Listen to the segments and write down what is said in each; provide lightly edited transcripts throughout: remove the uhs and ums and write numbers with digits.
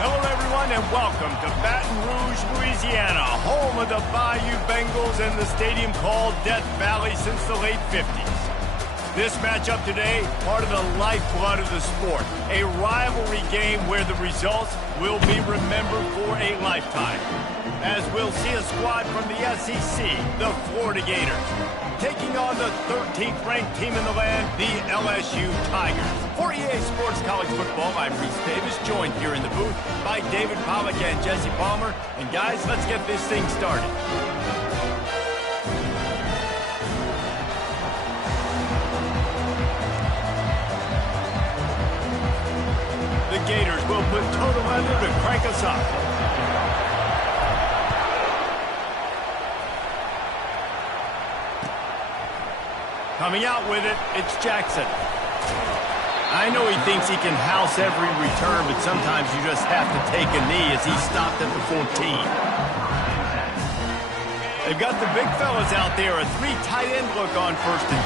Hello, everyone, and welcome to Baton Rouge, Louisiana, home of the Bayou Bengals and the stadium called Death Valley since the late 50s. This matchup today, part of the lifeblood of the sport, a rivalry game where the results will be remembered for a lifetime. As we'll see a squad from the SEC, the Florida Gators, taking on the 13th ranked team in the land, the LSU Tigers. For EA Sports College Football, I'm Reese Davis, joined here in the booth by David Pollack and Jesse Palmer. And guys, let's get this thing started. The Gators will put total leather to crank us up. Coming out with it, it's Jackson. I know he thinks he can house every return, but sometimes you just have to take a knee as he stopped at the 14. They've got the big fellas out there, a 3 tight end look on 1st and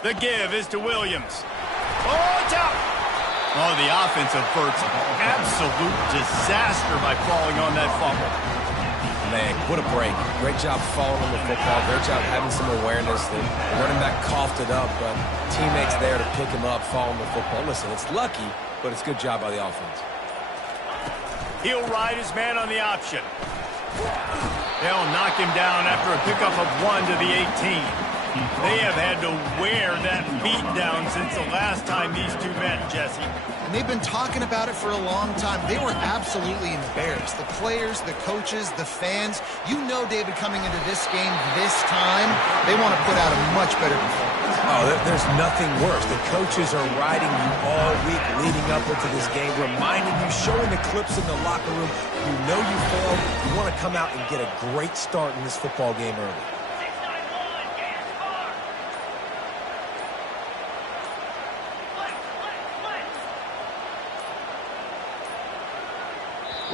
10. The give is to Williams. Oh, it's out! Oh, the offense averts absolute disaster by falling on that fumble. Man, what a break. Great job following the football. Great job having some awareness. The running back coughed it up, but teammates there to pick him up, following the football. Listen, it's lucky, but it's good job by the offense. He'll ride his man on the option. They'll knock him down after a pickup of 1 to the 18. They have had to wear that beat down since the last time these two met, Jesse. And they've been talking about it for a long time. They were absolutely embarrassed. The players, the coaches, the fans. You know, David, coming into this game this time, they want to put out a much better performance. Oh, there's nothing worse. The coaches are riding you all week leading up into this game, reminding you, showing the clips in the locker room. You know you failed. You want to come out and get a great start in this football game early.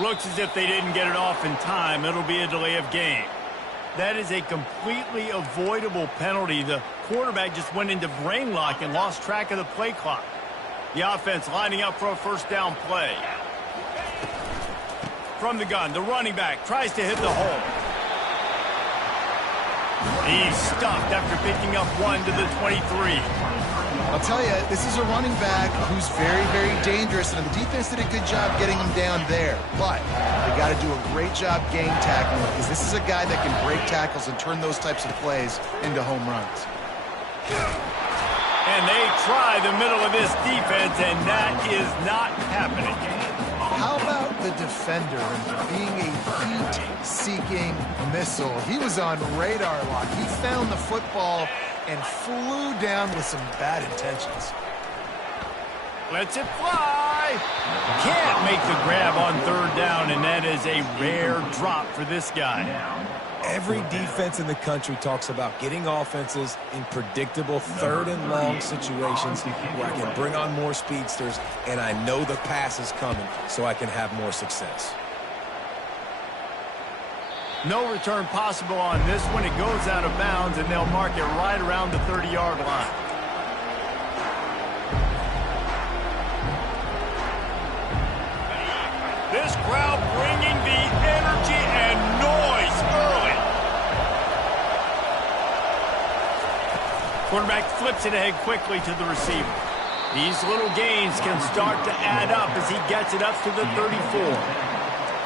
Looks as if they didn't get it off in time. It'll be a delay of game. That is a completely avoidable penalty. The quarterback just went into brain lock and lost track of the play clock. The offense lining up for a 1st down play. From the gun, the running back tries to hit the hole. He's stuffed after picking up 1 to the 23. I'll tell you, this is a running back who's very, very dangerous, and the defense did a good job getting him down there. But they got to do a great job game tackling, because this is a guy that can break tackles and turn those types of plays into home runs. And they try the middle of this defense, and that is not happening. How about the defender and being a heat-seeking missile? He was on radar lock. He found the football and flew down with some bad intentions. Lets it fly. Can't make the grab on 3rd down, and that is a rare drop for this guy. Every defense in the country talks about getting offenses in predictable 3rd and long situations where I can bring on more speedsters, and I know the pass is coming, so I can have more success. No return possible on this one. It goes out of bounds, and they'll mark it right around the 30-yard line. This crowd bringing the energy and noise early. Quarterback flips it ahead quickly to the receiver. These little gains can start to add up as he gets it up to the 34.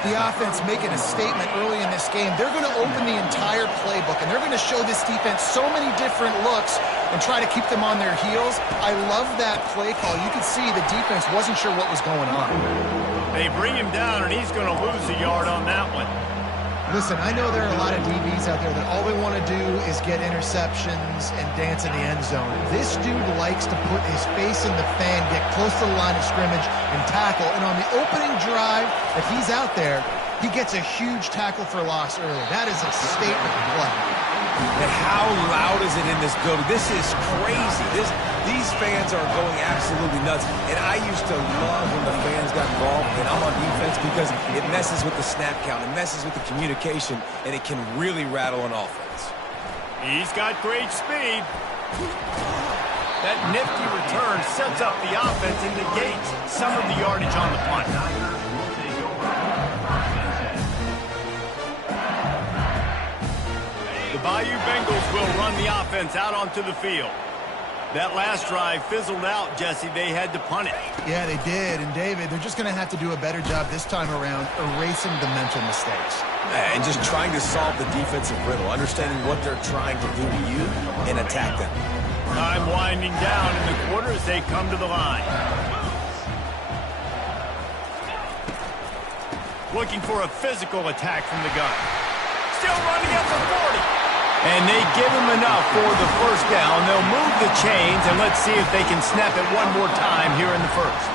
The offense making a statement early in this game. They're going to open the entire playbook, and they're going to show this defense so many different looks and try to keep them on their heels. I love that play call. You could see the defense wasn't sure what was going on. They bring him down, and he's going to lose a yard on that one. Listen, I know there are a lot of DBs out there that all they want to do is get interceptions and dance in the end zone. This dude likes to put his face in the fan, get close to the line of scrimmage, and tackle. And on the opening drive, if he's out there, he gets a huge tackle for loss early. That is a statement play. And how loud is it in this building? This is crazy. These fans are going absolutely nuts. And I used to love when the fans got involved, and I'm on defense because it messes with the snap count. It messes with the communication, and it can really rattle an offense. He's got great speed. That nifty return sets up the offense and negates some of the yardage on the punt. The Bayou Bengals will run the offense out onto the field. That last drive fizzled out, Jesse. They had to punt it. Yeah, they did. And, David, they're just going to have to do a better job this time around erasing the mental mistakes. And just trying to solve the defensive riddle, understanding what they're trying to do to you and attack them. Time winding down in the quarter as they come to the line. Looking for a physical attack from the gun. Still running at the 40. And they give him enough for the first down. They'll move the chains, and let's see if they can snap it one more time here in the first.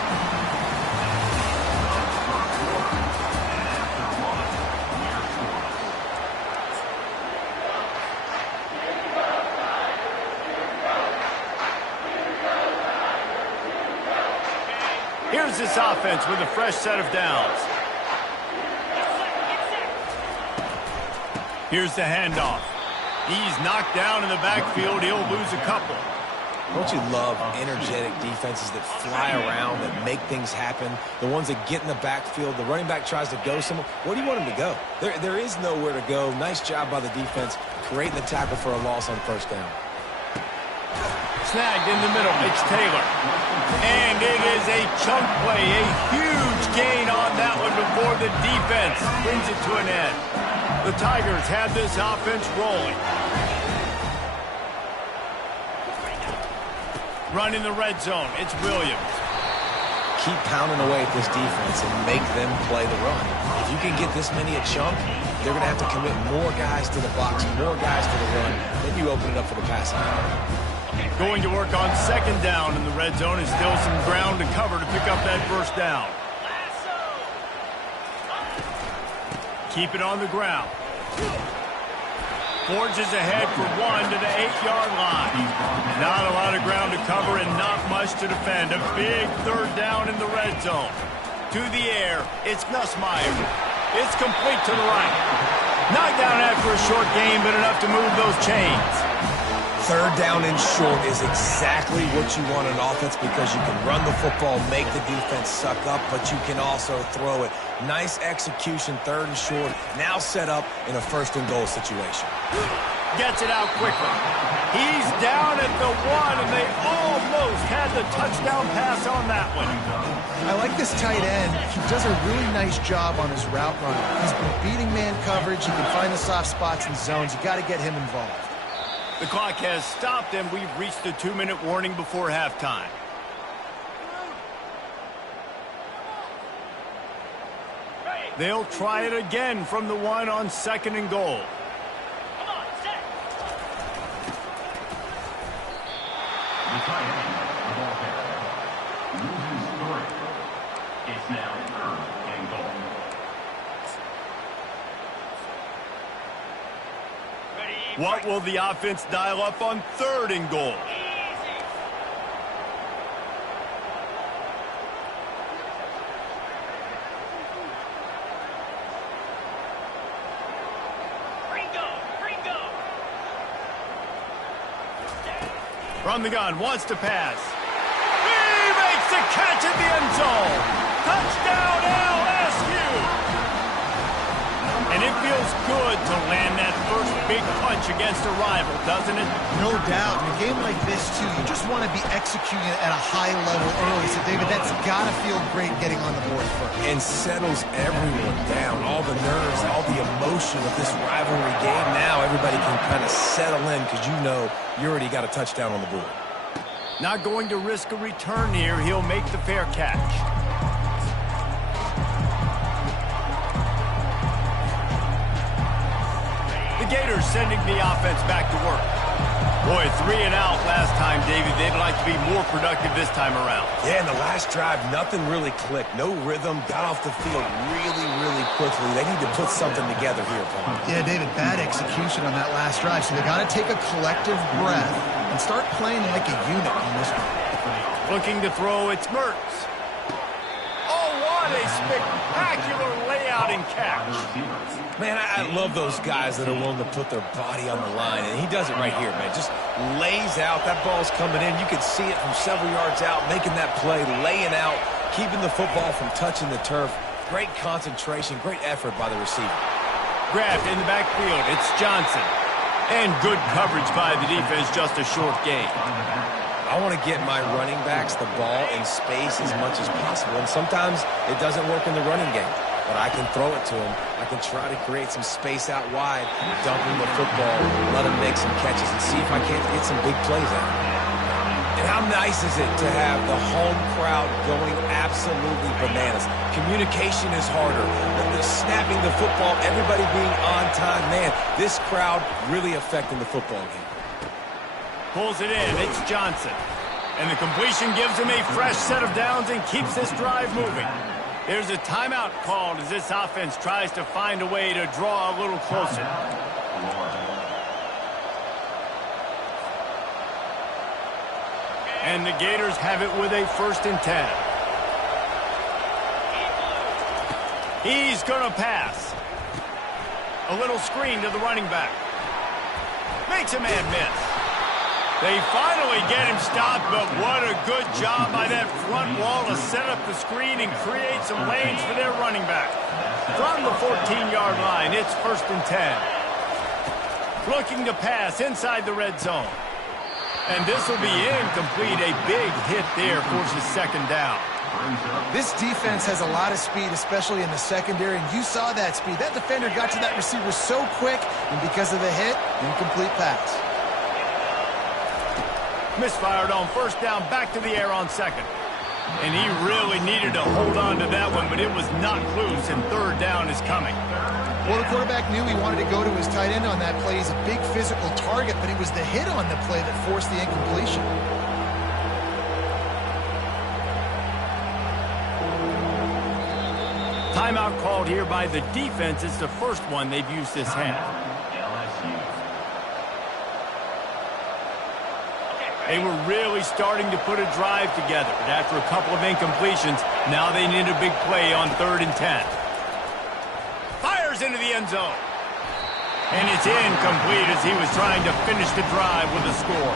Here's this offense with a fresh set of downs. Here's the handoff. He's knocked down in the backfield. He'll lose a couple. Don't you love energetic defenses that fly around, that make things happen? The ones that get in the backfield, the running back tries to go somewhere. Where do you want him to go? There is nowhere to go. Nice job by the defense, creating the tackle for a loss on first down. Snagged in the middle. It's Taylor. And it is a chunk play. A huge gain on that one before the defense brings it to an end. The Tigers have this offense rolling. Running the red zone. It's Williams. Keep pounding away at this defense and make them play the run. If you can get this many a chunk, they're going to have to commit more guys to the box, more guys to the run. Then you open it up for the passing. Going to work on second down in the red zone. Is still some ground to cover to pick up that first down. Keep it on the ground. Forges ahead for one to the 8-yard line. Not a lot of ground to cover and not much to defend. A big third down in the red zone. To the air, it's Nussmeier. It's complete to the right. Knocked down after a short gain, but enough to move those chains. Third down and short is exactly what you want in offense because you can run the football, make the defense suck up, but you can also throw it. Nice execution, third and short, now set up in a first and goal situation. Gets it out quickly. He's down at the 1, and they almost had the touchdown pass on that one. I like this tight end. He does a really nice job on his route running. He's been beating man coverage. He can find the soft spots and zones. You got to get him involved. The clock has stopped, and we've reached the 2-minute warning before halftime. They'll try it again from the 1 on second and goal. It's now third and goal. What will the offense dial up on third and goal? From the gun, wants to pass. He makes the catch at the end zone. Touchdown, LSU! And it feels good to land that first big punch against a rival, doesn't it? No doubt. In a game like this, too, you just want to be executing it at a high level early. So, David, that's got to feel great getting on the board first. And settles everyone down. All the nerves, all the emotion of this rivalry game. Now everybody can kind of settle in because you know you already got a touchdown on the board. Not going to risk a return here. He'll make the fair catch. The Gators sending the offense back to work. Boy, 3 and out last time, David. They'd like to be more productive this time around. Yeah, in the last drive, nothing really clicked. No rhythm. Got off the field really, really quickly. They need to put something together here, Paul. Yeah, David, bad execution on that last drive. So they got to take a collective breath and start playing like a unit on this one. Looking to throw, it's Mertz. Oh, one What a spectacular layout and catch. Man, I love those guys that are willing to put their body on the line, and he does it right here, man. Just lays out. That ball's coming in. You can see it from several yards out, making that play, laying out, keeping the football from touching the turf. Great concentration, great effort by the receiver. Grabbed in the backfield. It's Johnson. And good coverage by the defense, just a short gain. I want to get my running backs the ball in space as much as possible, and sometimes it doesn't work in the running game. But I can throw it to him. I can try to create some space out wide, dump him the football, let him make some catches, and see if I can't get some big plays out of him. And how nice is it to have the home crowd going absolutely bananas? Communication is harder. The snapping the football, everybody being on time. Man, this crowd really affecting the football game. Pulls it in. It's Johnson. And the completion gives him a fresh set of downs and keeps this drive moving. There's a timeout called as this offense tries to find a way to draw a little closer. And the Gators have it with a 1st and 10. He's going to pass. A little screen to the running back. Makes a man miss. They finally get him stopped, but what a good job by that front wall to set up the screen and create some lanes for their running back. From the 14-yard line, it's 1st and 10. Looking to pass inside the red zone. And this will be incomplete. A big hit there forces 2nd down. This defense has a lot of speed, especially in the secondary, and you saw that speed. That defender got to that receiver so quick, and because of the hit, incomplete pass. Misfired on 1st down, back to the air on 2nd. And he really needed to hold on to that one, but it was knocked loose, and 3rd down is coming. Well, the quarterback knew he wanted to go to his tight end on that play. He's a big physical target, but it was the hit on the play that forced the incompletion. Timeout called here by the defense. It's the first one they've used this half. They were really starting to put a drive together, but after a couple of incompletions, now they need a big play on 3rd and 10. Fires into the end zone. And it's incomplete as he was trying to finish the drive with a score.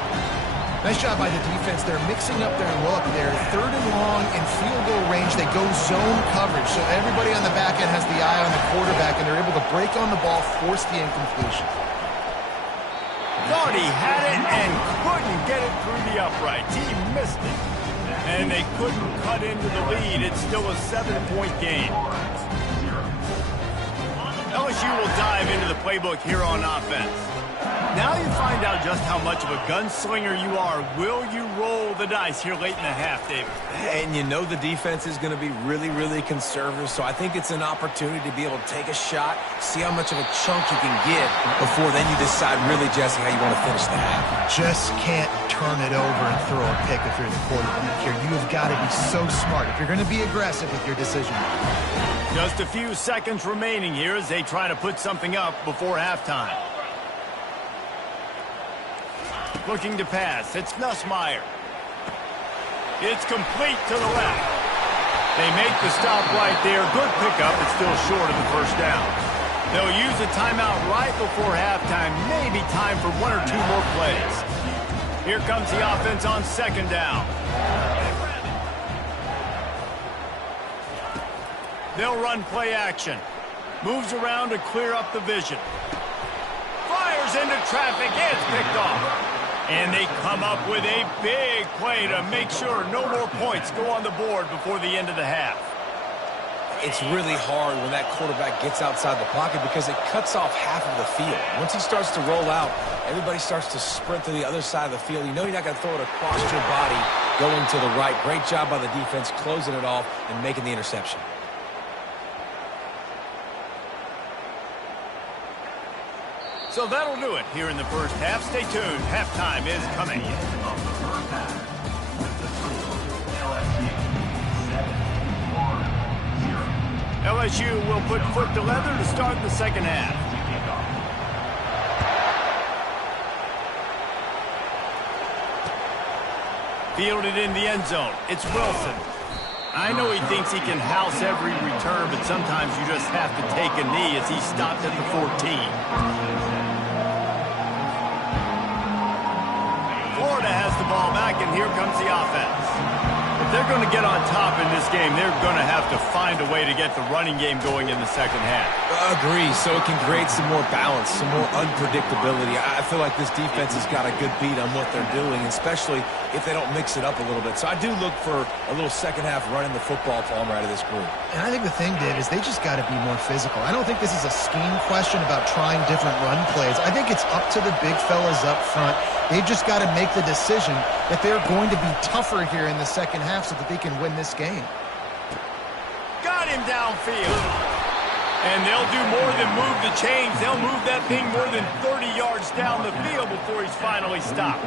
Nice job by the defense. They're mixing up their look. They're 3rd and long in field goal range. They go zone coverage, so everybody on the back end has the eye on the quarterback, and they're able to break on the ball, force the incompletion. Thought he had it and couldn't get it through the uprights. He missed it. And they couldn't cut into the lead. It's still a 7-point game. LSU will dive into the playbook here on offense. Now you find out just how much of a gunslinger you are. Will you roll the dice here late in the half, David? And you know the defense is going to be really, really conservative, so I think it's an opportunity to be able to take a shot, see how much of a chunk you can get before then you decide really, Jesse, how you want to finish the half. Just can't turn it over and throw a pick if you're the quarterback here. You have got to be so smart if you're going to be aggressive with your decision. Just a few seconds remaining here as they try to put something up before halftime. Looking to pass. It's Nussmeier. It's complete to the left. They make the stop right there. Good pickup, but still short of the 1st down. They'll use a timeout right before halftime. Maybe time for 1 or 2 more plays. Here comes the offense on 2nd down. They'll run play action. Moves around to clear up the vision. Fires into traffic. It's picked off. And they come up with a big play to make sure no more points go on the board before the end of the half. It's really hard when that quarterback gets outside the pocket because it cuts off half of the field. Once he starts to roll out, everybody starts to sprint to the other side of the field. You know you're not going to throw it across your body going to the right. Great job by the defense closing it off and making the interception. So that'll do it here in the first half. Stay tuned. Halftime is coming. LSU will put foot to leather to start the 2nd half. Fielded in the end zone. It's Wilson. I know he thinks he can house every return, but sometimes you just have to take a knee as he stopped at the 14. Florida has the ball back, and here comes the offense. If they're going to get on top in this game, they're going to have to find a way to get the running game going in the second half. Agree, so it can create some more balance, some more unpredictability. I feel like this defense has got a good beat on what they're doing, especially if they don't mix it up a little bit. So I do look for a little second half running the football, Palmer, out of this group. And I think the thing, Dave, is they just got to be more physical. I don't think this is a scheme question about trying different run plays. I think it's up to the big fellas up front. They've just got to make the decision that they're going to be tougher here in the second half so that they can win this game. Got him downfield. And they'll do more than move the chains. They'll move that thing more than 30 yards down the field before he's finally stopped.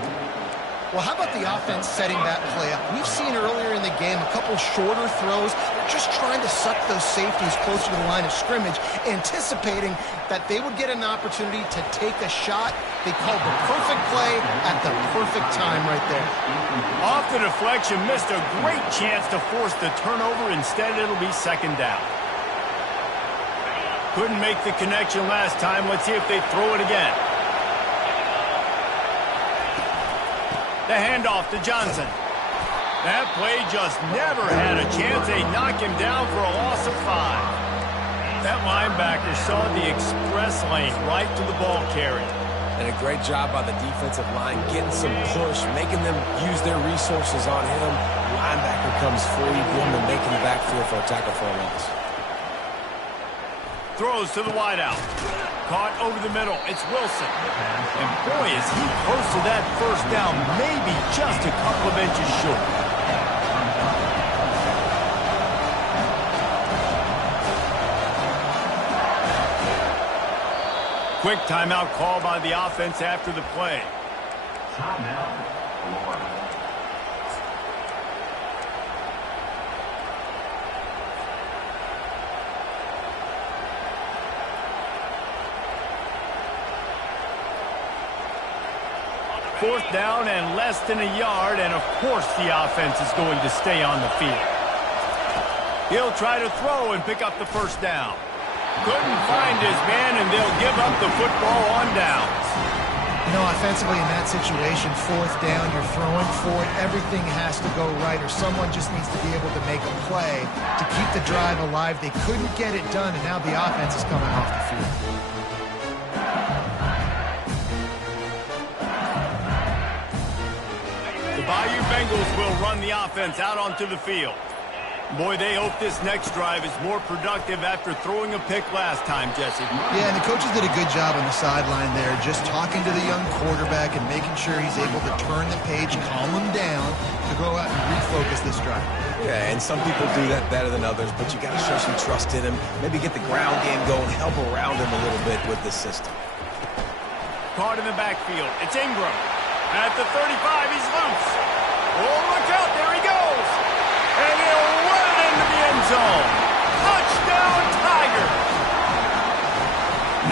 Well, how about the offense setting that play up? We've seen earlier in the game a couple shorter throws. They're just trying to suck those safeties closer to the line of scrimmage, anticipating that they would get an opportunity to take a shot. They called the perfect play at the perfect time right there. Off the deflection, missed a great chance to force the turnover. Instead, it'll be second down. Couldn't make the connection last time. Let's see if they throw it again. The handoff to Johnson. That play just never had a chance. They knock him down for a loss of 5. That linebacker saw the express lane right to the ball carrier. And a great job by the defensive line, getting some push, making them use their resources on him. Linebacker comes free, going to making the backfield for a tackle for a loss. Throws to the wideout. Caught over the middle. It's Wilson. And boy, is he close to that first down. Maybe just a couple of inches short. Quick timeout call by the offense after the play. Timeout, Florida. Fourth down and less than a yard, and of course the offense is going to stay on the field. He'll try to throw and pick up the first down. Couldn't find his man, and they'll give up the football on downs. You know, offensively in that situation, fourth down, you're throwing for it. Everything has to go right, or someone just needs to be able to make a play to keep the drive alive. They couldn't get it done, and now the offense is coming off the field. The Bayou Bengals will run the offense out onto the field. Boy, they hope this next drive is more productive after throwing a pick last time, Jesse. Yeah, and the coaches did a good job on the sideline there, just talking to the young quarterback and making sure he's able to turn the page, calm him down, to go out and refocus this drive. Yeah, and some people do that better than others, but you got to show some trust in him, maybe get the ground game going, help around him a little bit with the system. Caught in the backfield. It's Ingram. At the 35, he's loose. Oh, look out, there he goes. And he'll run it into the end zone. Touchdown, Tigers.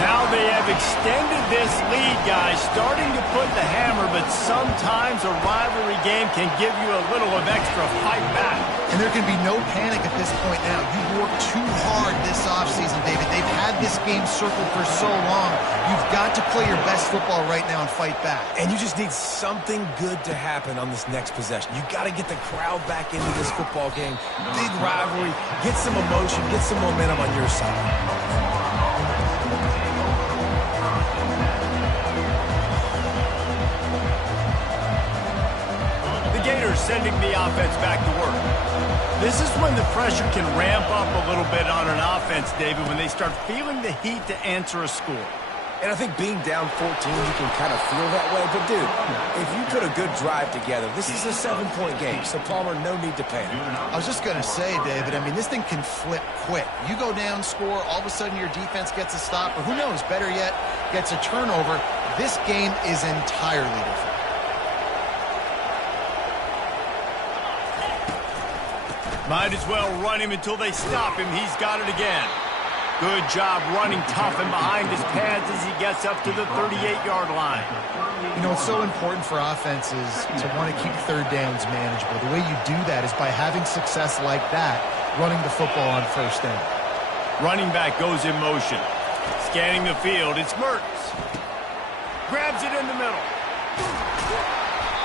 Now they have extended this lead, guys, starting to put the hammer, but sometimes a rivalry game can give you a little of extra fight back. And there can be no panic at this point now. You've worked too hard this offseason, David. They've had this game circled for so long. You've got to play your best football right now and fight back. And you just need something good to happen on this next possession. You got to get the crowd back into this football game. Big rivalry. Get some emotion. Get some momentum on your side. Gators sending the offense back to work. This is when the pressure can ramp up a little bit on an offense, David, when they start feeling the heat to answer a score. And I think being down 14, you can kind of feel that way. But, dude, if you put a good drive together, this is a 7-point game. So, Palmer, no need to panic. I was just going to say, David, I mean, this thing can flip quick. You go down, score, all of a sudden your defense gets a stop, or who knows, better yet, gets a turnover. This game is entirely different. Might as well run him until they stop him. He's got it again. Good job running tough and behind his pads as he gets up to the 38-yard line. You know, it's so important for offenses to want to keep third downs manageable. The way you do that is by having success like that, running the football on first down. Running back goes in motion. Scanning the field, it's Mertens. Grabs it in the middle.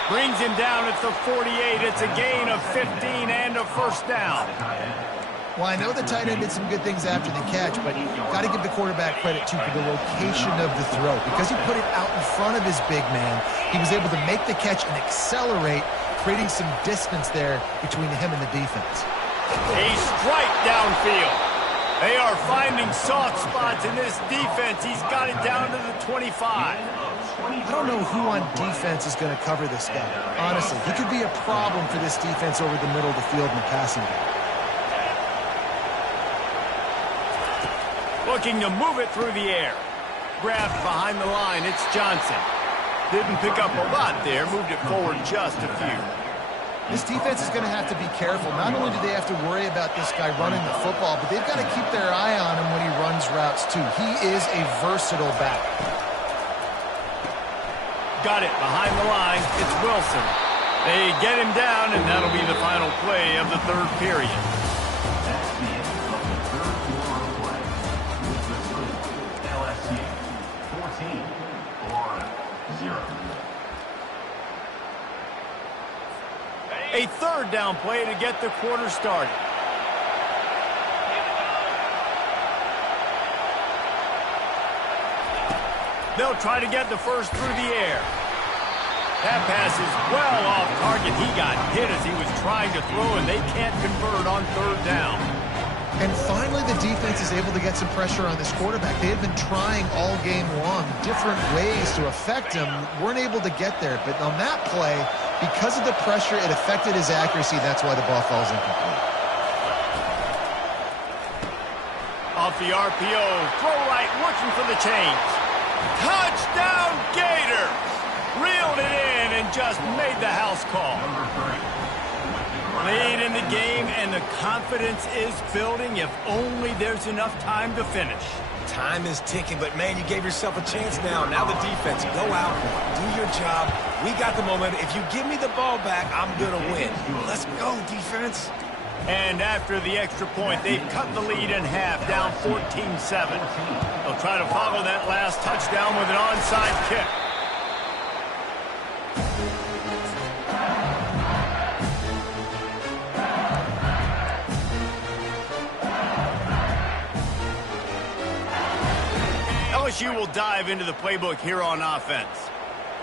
Brings him down at the 48. It's a gain of 15 and a first down. Well, I know the tight end did some good things after the catch, but got to give the quarterback credit, too, for the location of the throw. Because he put it out in front of his big man, he was able to make the catch and accelerate, creating some distance there between him and the defense. A strike downfield. They are finding soft spots in this defense. He's got it down to the 25. I don't know who on defense is going to cover this guy. Honestly, he could be a problem for this defense over the middle of the field in the passing game. Looking to move it through the air. Grabbed behind the line, it's Johnson. Didn't pick up a lot there, moved it forward just a few. This defense is going to have to be careful. Not only do they have to worry about this guy running the football, but they've got to keep their eye on him when he runs routes too. He is a versatile back. Got it behind the line, it's Wilson. They get him down, and that'll be the final play of the third period. A third down play to get the quarter started. They'll try to get the first through the air. That pass is well off target. He got hit as he was trying to throw, and they can't convert on third down. And finally, the defense is able to get some pressure on this quarterback. They had been trying all game long different ways to affect him. Weren't able to get there. But on that play, because of the pressure, it affected his accuracy. That's why the ball falls incomplete. Off the RPO, throw right, looking for the change. Touchdown, Gator! Reeled it in and just made the house call. Late in the game, and the confidence is building if only there's enough time to finish. Time is ticking, but, man, you gave yourself a chance now. Now the defense, go out, do your job. We got the moment. If you give me the ball back, I'm going to win. Let's go, defense. And after the extra point, they've cut the lead in half, down 14-7. They'll try to follow that last touchdown with an onside kick. LSU will dive into the playbook here on offense.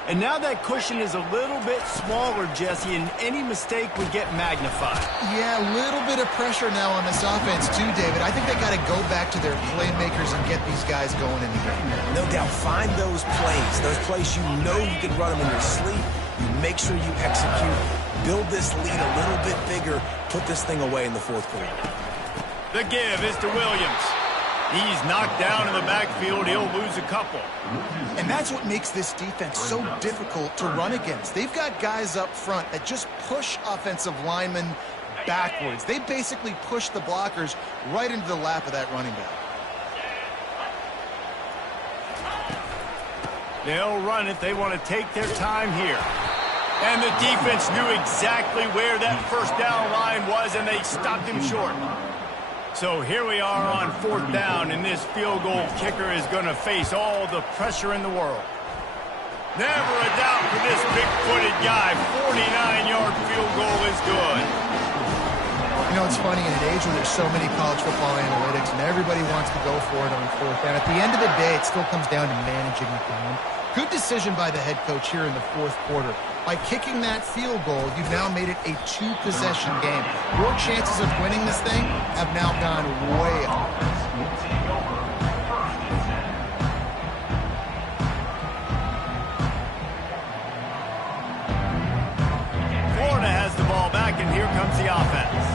And now that cushion is a little bit smaller, Jesse, and any mistake would get magnified. Yeah, a little bit of pressure now on this offense too, David. I think they got to go back to their playmakers and get these guys going in the game. No doubt. Find those plays you know you can run them in your sleep. You make sure you execute. Build this lead a little bit bigger. Put this thing away in the fourth quarter. The give is to Williams. He's knocked down in the backfield. He'll lose a couple. And that's what makes this defense so difficult to run against. They've got guys up front that just push offensive linemen backwards. They basically push the blockers right into the lap of that running back. They'll run it. They want to take their time here. And the defense knew exactly where that first down line was, and they stopped him short. So here we are on fourth down, and this field goal kicker is going to face all the pressure in the world. Never a doubt for this big-footed guy. 49-yard field goal is good. You know, it's funny, in an age where there's so many college football analytics and everybody wants to go for it on fourth down, at the end of the day, it still comes down to managing the game. Good decision by the head coach here in the fourth quarter. By kicking that field goal, you've now made it a two-possession game. Your chances of winning this thing have now gone way up. Florida has the ball back, and here comes the offense.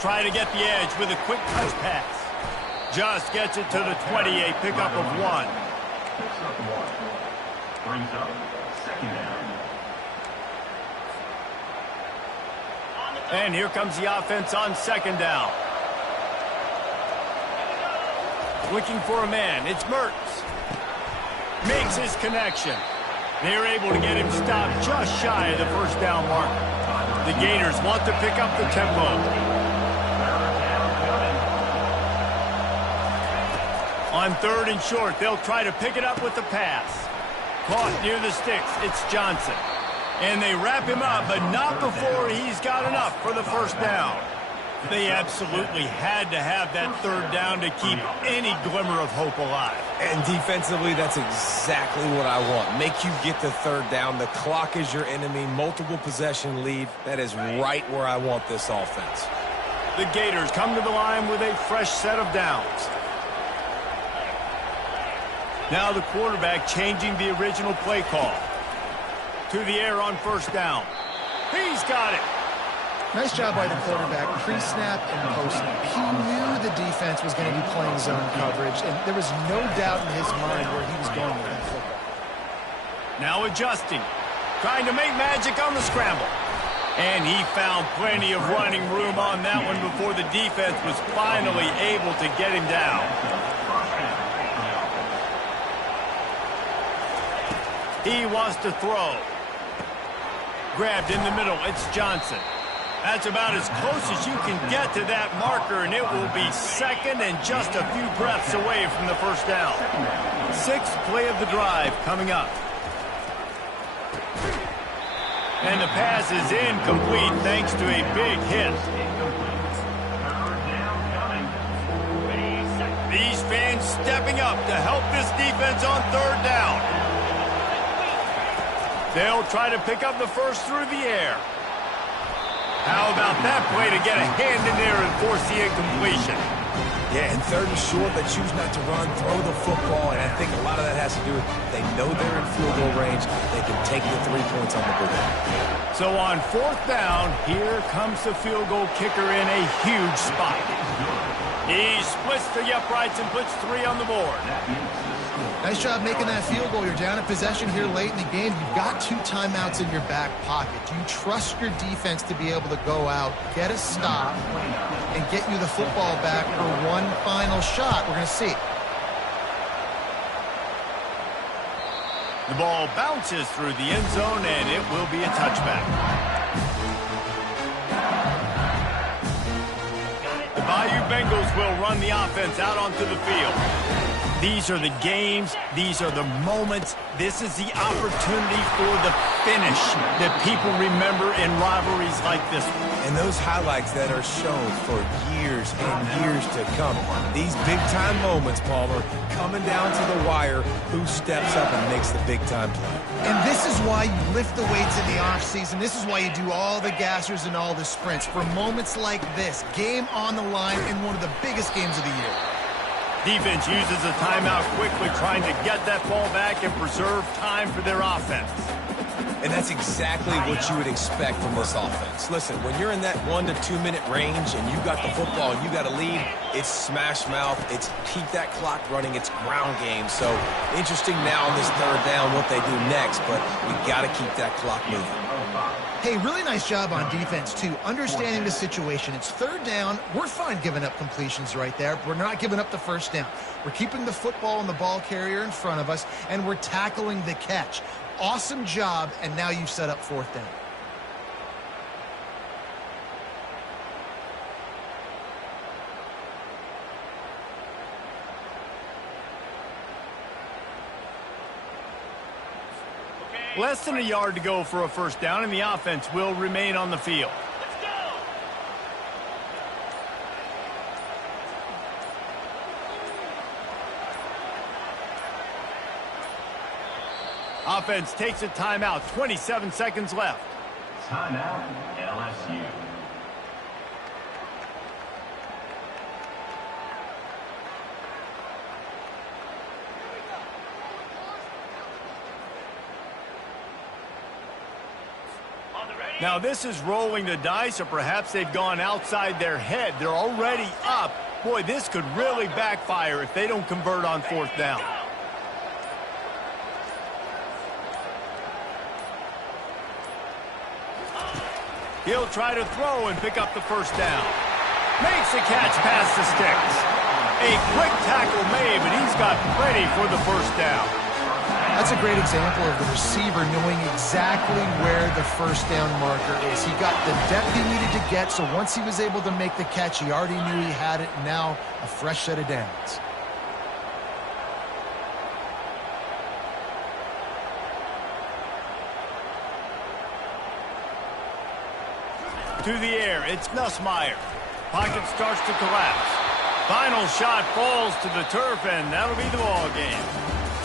Try to get the edge with a quick touch pass. Just gets it to the 20, a pickup of 1. Brings up second down. And here comes the offense on second down. Looking for a man. It's Mertz. Makes his connection. They're able to get him stopped just shy of the first down mark. The Gators want to pick up the tempo. On third and short, they'll try to pick it up with the pass. Caught near the sticks. It's Johnson. And they wrap him up, but not before he's got enough for the first down. They absolutely had to have that third down to keep any glimmer of hope alive. And defensively, that's exactly what I want. Make you get the third down. The clock is your enemy. Multiple possession lead. That is right where I want this offense. The Gators come to the line with a fresh set of downs. Now the quarterback changing the original play call. To the air on first down. He's got it. Nice job by the quarterback, pre-snap and post-snap. He knew the defense was going to be playing zone coverage, and there was no doubt in his mind where he was going with that football. Now adjusting, trying to make magic on the scramble. And he found plenty of running room on that one before the defense was finally able to get him down. He wants to throw. Grabbed in the middle, it's Johnson. That's about as close as you can get to that marker, and it will be second and just a few breaths away from the first down. Sixth play of the drive coming up. And the pass is incomplete thanks to a big hit. These fans stepping up to help this defense on third down. They'll try to pick up the first through the air. How about that play to get a hand in there and force the incompletion? Yeah, and third and short, they choose not to run, throw the football, and I think a lot of that has to do with they know they're in field goal range. They can take the 3 points on the board. So on fourth down, here comes the field goal kicker in a huge spot. He splits the uprights and puts 3 on the board. Nice job making that field goal. You're down in possession here late in the game. You've got 2 timeouts in your back pocket. Do you trust your defense to be able to go out, get a stop, and get you the football back for one final shot? We're going to see. The ball bounces through the end zone, and it will be a touchback. The Bayou Bengals will run the offense out onto the field. These are the games. These are the moments. This is the opportunity for the finish that people remember in rivalries like this one. And those highlights that are shown for years and years to come. These big-time moments, Palmer, coming down to the wire, who steps up and makes the big-time play. And this is why you lift the weights in the offseason. This is why you do all the gassers and all the sprints. For moments like this, game on the line in one of the biggest games of the year. Defense uses a timeout quickly, trying to get that ball back and preserve time for their offense. And that's exactly what you would expect from this offense. Listen, when you're in that 1 to 2 minute range and you got the football and you got a lead, it's smash mouth, it's keep that clock running, it's ground game. So interesting now on this third down what they do next, but we got to keep that clock moving. Hey, really nice job on defense, too, understanding the situation. It's third down. We're fine giving up completions right there. We're not giving up the first down. We're keeping the football and the ball carrier in front of us, and we're tackling the catch. Awesome job, and now you've set up fourth down. Less than a yard to go for a first down, and the offense will remain on the field. Let's go! Offense takes a timeout, 27 seconds left. Timeout, LSU. Now this is rolling the dice, or perhaps they've gone outside their head. They're already up. Boy, this could really backfire if they don't convert on fourth down. He'll try to throw and pick up the first down. Makes a catch past the sticks. A quick tackle made, but he's got plenty for the first down. That's a great example of the receiver knowing exactly where the first down marker is. He got the depth he needed to get, so once he was able to make the catch, he already knew he had it, and now a fresh set of downs. To the air, it's Nussmeier. Pocket starts to collapse. Final shot falls to the turf, and that'll be the ball game.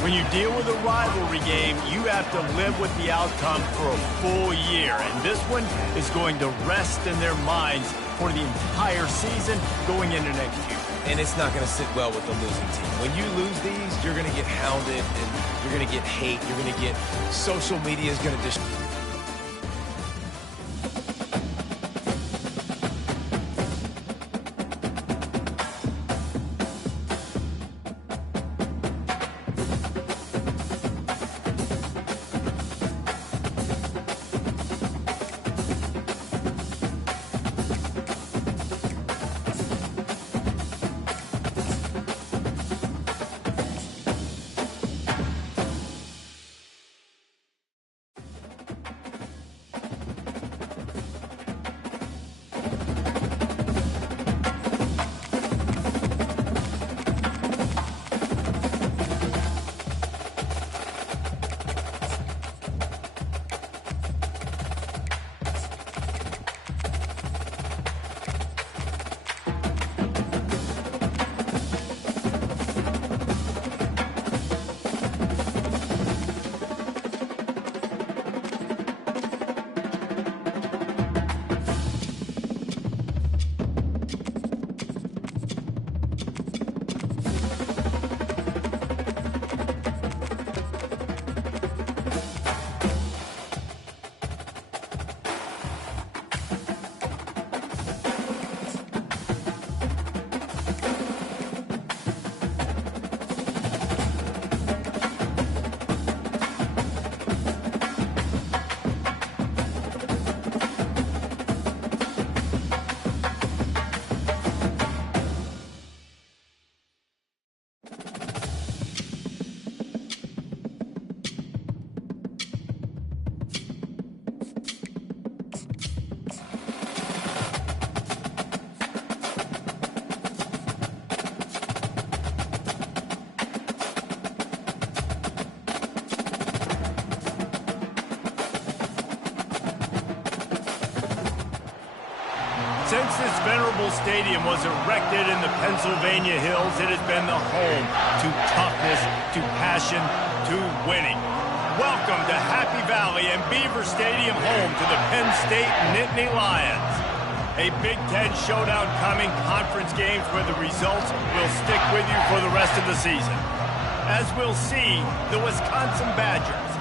When you deal with a rivalry game, you have to live with the outcome for a full year, and this one is going to rest in their minds for the entire season going into next year. And it's not going to sit well with the losing team. When you lose these, you're going to get hounded, and you're going to get hate. You're going to get social media is going to just... Since this venerable stadium was erected in the Pennsylvania Hills, it has been the home to toughness, to passion, to winning. Welcome to Happy Valley and Beaver Stadium, home to the Penn State Nittany Lions. A Big Ten showdown coming, conference games where the results will stick with you for the rest of the season. As we'll see, the Wisconsin Badgers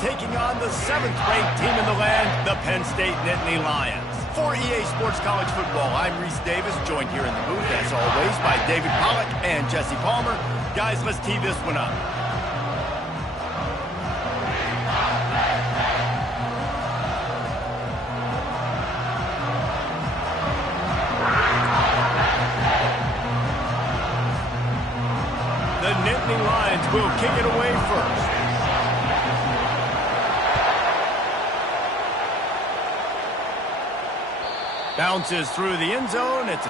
taking on the 7th-ranked team in the land, the Penn State Nittany Lions. For EA Sports College Football, I'm Reese Davis, joined here in the booth, as always, by David Pollack and Jesse Palmer. Guys, let's tee this one up. The Nittany Lions will kick it away first. Bounces through the end zone. It's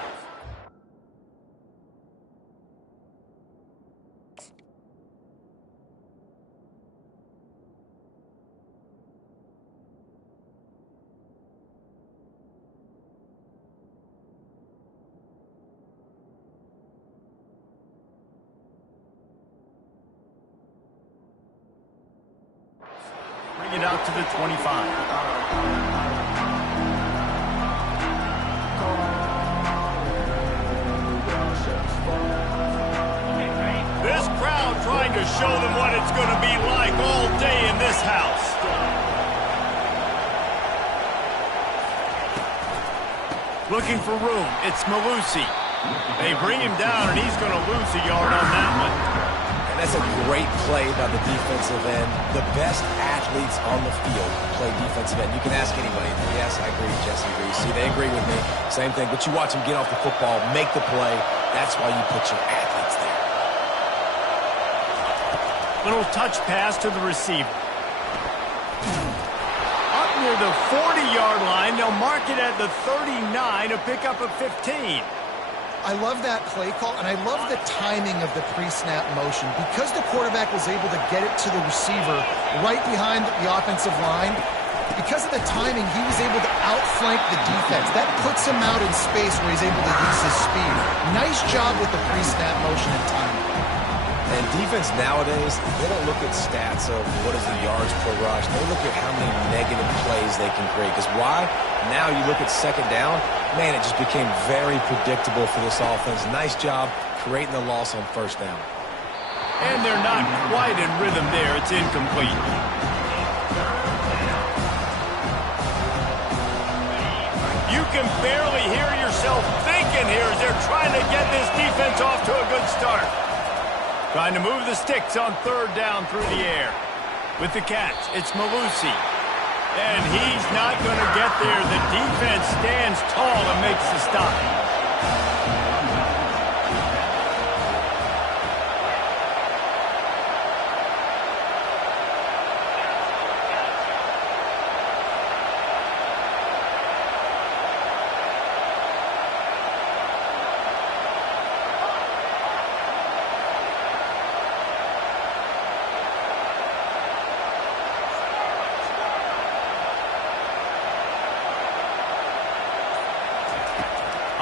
bring it out to the 25. This crowd trying to show them what it's going to be like all day in this house. Looking for room. It's Malusi. They bring him down, and he's going to lose a yard on that one. And That's a great play by the defensive end. The best athletes on the field play defensive end. You can ask anybody. Yes, I agree. Jesse agrees. See, they agree with me. Same thing. But you watch them get off the football, make the play. That's why you put your athletes there. Little touch pass to the receiver. Up near the 40-yard line. They'll mark it at the 39, a pickup of 15. I love that play call, and I love the timing of the pre-snap motion. Because the quarterback was able to get it to the receiver right behind the offensive line, because of the timing, he was able to outflank the defense. That puts him out in space where he's able to use his speed. Nice job with the pre-snap motion and timing. And defense nowadays, they don't look at stats of what is the yards per rush. They look at how many negative plays they can create. Because why? Now you look at second down, man, it just became very predictable for this offense. Nice job creating the loss on first down. And they're not quite in rhythm there. It's incomplete. You can barely hear yourself thinking here as they're trying to get this defense off to a good start. Trying to move the sticks on third down through the air. With the catch, it's Malusi. And he's not going to get there. The defense stands tall and makes the stop.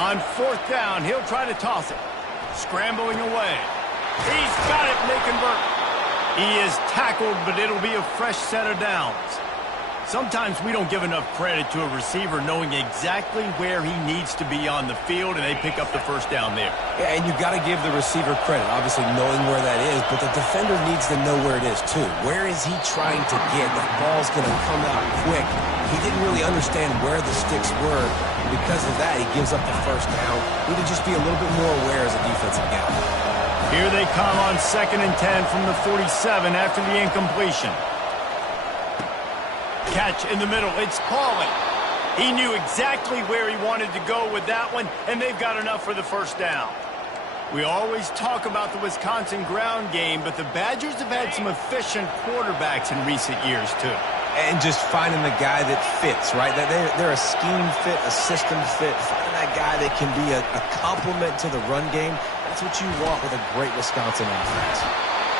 On fourth down, he'll try to toss it. Scrambling away. He's got it, and they convert. He is tackled, but it'll be a fresh set of downs. Sometimes we don't give enough credit to a receiver knowing exactly where he needs to be on the field, and they pick up the first down there. Yeah, and you've got to give the receiver credit, obviously knowing where that is, but the defender needs to know where it is, too. Where is he trying to get? That ball's going to come out quick. He didn't really understand where the sticks were. Because of that, he gives up the first down. Need to just be a little bit more aware as a defensive guy. Here they come on 2nd and 10 from the 47 after the incompletion. Catch in the middle. It's Pauly. He knew exactly where he wanted to go with that one, and they've got enough for the first down. We always talk about the Wisconsin ground game, but the Badgers have had some efficient quarterbacks in recent years, too. And just finding the guy that fits, right? They're a scheme fit, a system fit. Finding that guy that can be a complement to the run game. That's what you want with a great Wisconsin offense.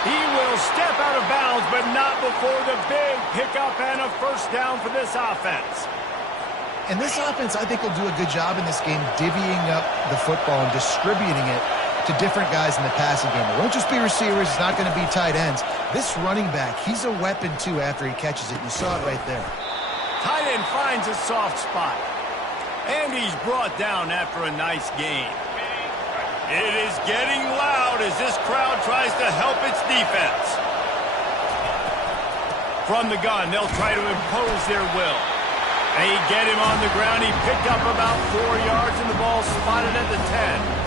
He will step out of bounds, but not before the big pickup and a first down for this offense. And this offense, I think, will do a good job in this game divvying up the football and distributing it to different guys in the passing game. It won't just be receivers. It's not going to be tight ends. This running back, he's a weapon, too, after he catches it. You saw it right there. Tight end finds a soft spot. And he's brought down after a nice gain. It is getting loud as this crowd tries to help its defense. From the gun, they'll try to impose their will. They get him on the ground. He picked up about 4 yards, and the ball spotted at the 10.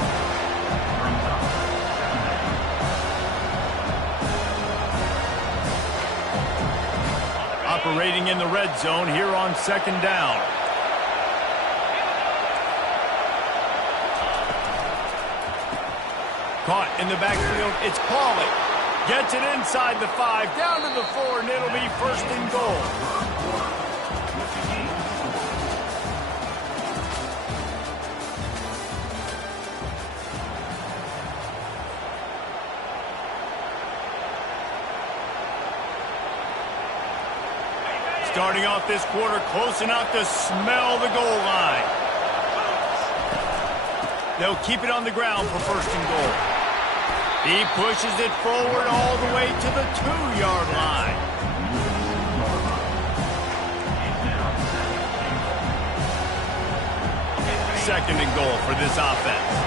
Operating in the red zone here on 2nd down. Caught in the backfield, it's Pauly. Gets it inside the 5, down to the 4, and it'll be 1st and goal. Starting off this quarter close enough to smell the goal line. They'll keep it on the ground for 1st and goal. He pushes it forward all the way to the 2-yard line. Second and goal for this offense.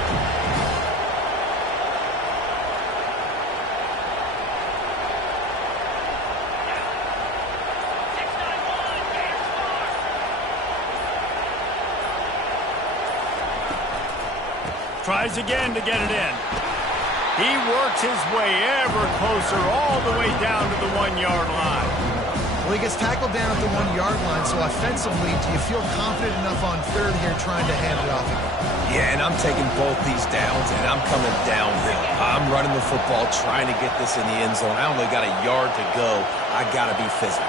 Tries again to get it in. He works his way ever closer all the way down to the 1-yard line. Well, he gets tackled down at the 1-yard line, so offensively, do you feel confident enough on third here trying to hand it off again? Yeah, and I'm taking both these downs, and I'm coming downhill. I'm running the football, trying to get this in the end zone. I only got a yard to go. I got to be physical.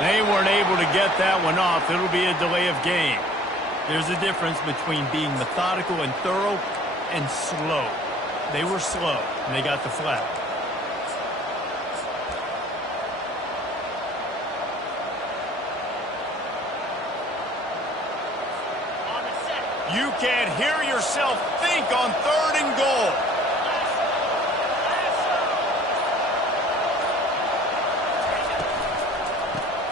They weren't able to get that one off. It'll be a delay of game. There's a difference between being methodical and thorough and slow. They were slow, and they got the flag. You can't hear yourself think on 3rd and goal.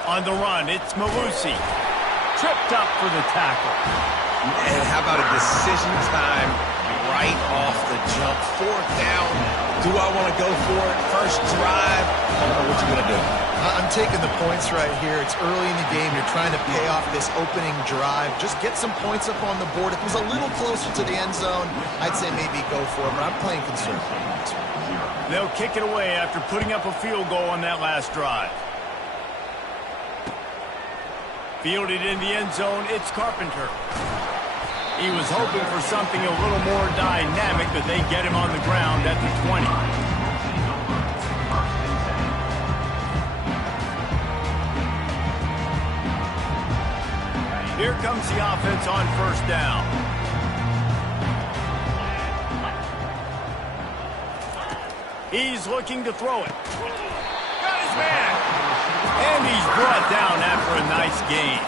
On the run, it's Malusi. Tripped up for the tackle. And how about a decision time right off the jump? 4th down. Do I want to go for it? First drive. I don't know what you're going to do. I'm taking the points right here. It's early in the game. You're trying to pay off this opening drive. Just get some points up on the board. If it was a little closer to the end zone, I'd say maybe go for it, but I'm playing conservative. They'll kick it away after putting up a field goal on that last drive. Fielded in the end zone, it's Carpenter. He was hoping for something a little more dynamic, but they get him on the ground at the 20. Here comes the offense on 1st down. He's looking to throw it. Got his man. And he's brought down after a nice gain.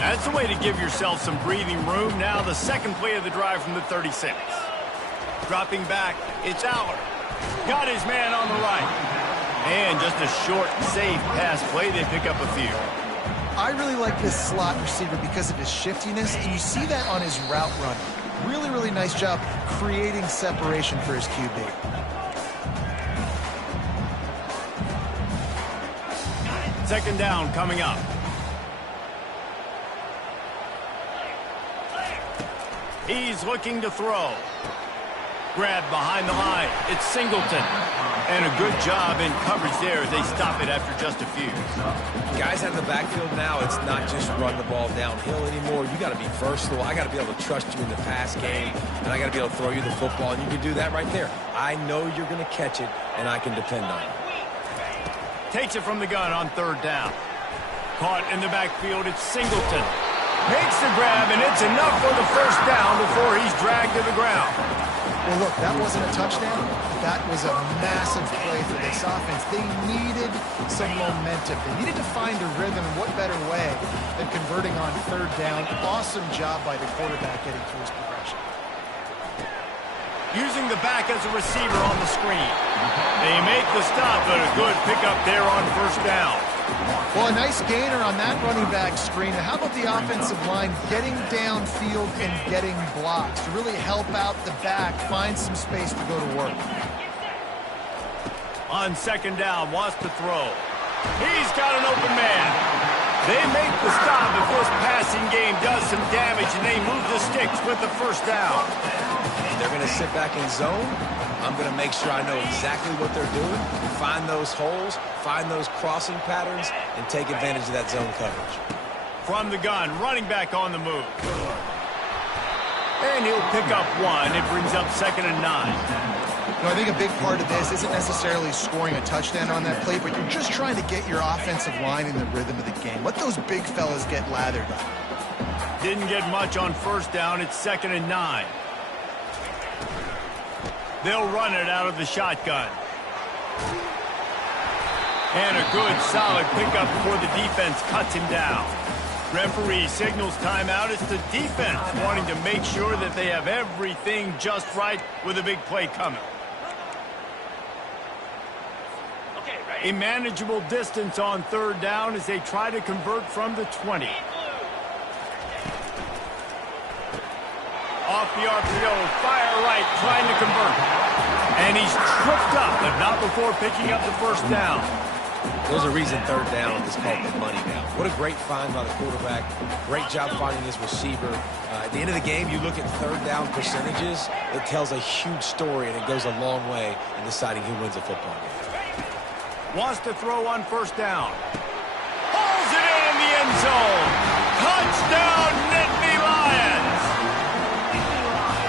That's the way to give yourself some breathing room. Now the second play of the drive from the 36. Dropping back, it's Aller. Got his man on the right. And just a short, safe pass play. They pick up a few. I really like this slot receiver because of his shiftiness, and you see that on his route run. Really, really nice job creating separation for his QB. Second down coming up. He's looking to throw. Grabbed behind the line. It's Singleton. And a good job in coverage there as they stop it after just a few. Guys out of the backfield now, it's not just run the ball downhill anymore. You got to be versatile. I got to be able to trust you in the pass game, and I got to be able to throw you the football, and you can do that right there. I know you're going to catch it, and I can depend on it. Takes it from the gun on 3rd down. Caught in the backfield, it's Singleton. Makes the grab, and it's enough for the 1st down before he's dragged to the ground. Well, look, that wasn't a touchdown. That was a massive play for this offense. They needed some momentum. They needed to find a rhythm. What better way than converting on 3rd down? Awesome job by the quarterback getting through his progression. Using the back as a receiver on the screen. They make the stop, but a good pickup there on 1st down. Well, a nice gainer on that running back screen. How about the offensive line getting downfield and getting blocks to really help out the back, find some space to go to work? On 2nd down, wants to throw. He's got an open man. They make the stop if this passing game does some damage, and they move the sticks with the 1st down. They're going to sit back in zone. I'm going to make sure I know exactly what they're doing, find those holes, find those crossing patterns, and take advantage of that zone coverage. From the gun, running back on the move. And he'll pick up 1. It brings up 2nd and 9. You know, I think a big part of this isn't necessarily scoring a touchdown on that play, but you're just trying to get your offensive line in the rhythm of the game. Let those big fellas get lathered up. Didn't get much on 1st down. It's 2nd and 9. They'll run it out of the shotgun. And a good, solid pickup before the defense cuts him down. Referee signals timeout. It's the defense wanting to make sure that they have everything just right with a big play coming. A manageable distance on 3rd down as they try to convert from the 20. Off the RPO, fire right, trying to convert. And he's tripped up, but not before picking up the first down. There's a reason third down is called the money down. What a great find by the quarterback. Great job finding his receiver. At the end of the game, you look at third down percentages. It tells a huge story, and it goes a long way in deciding who wins a football game. Wants to throw on first down. Pulls it in the end zone. Touchdown, Nittany Lions.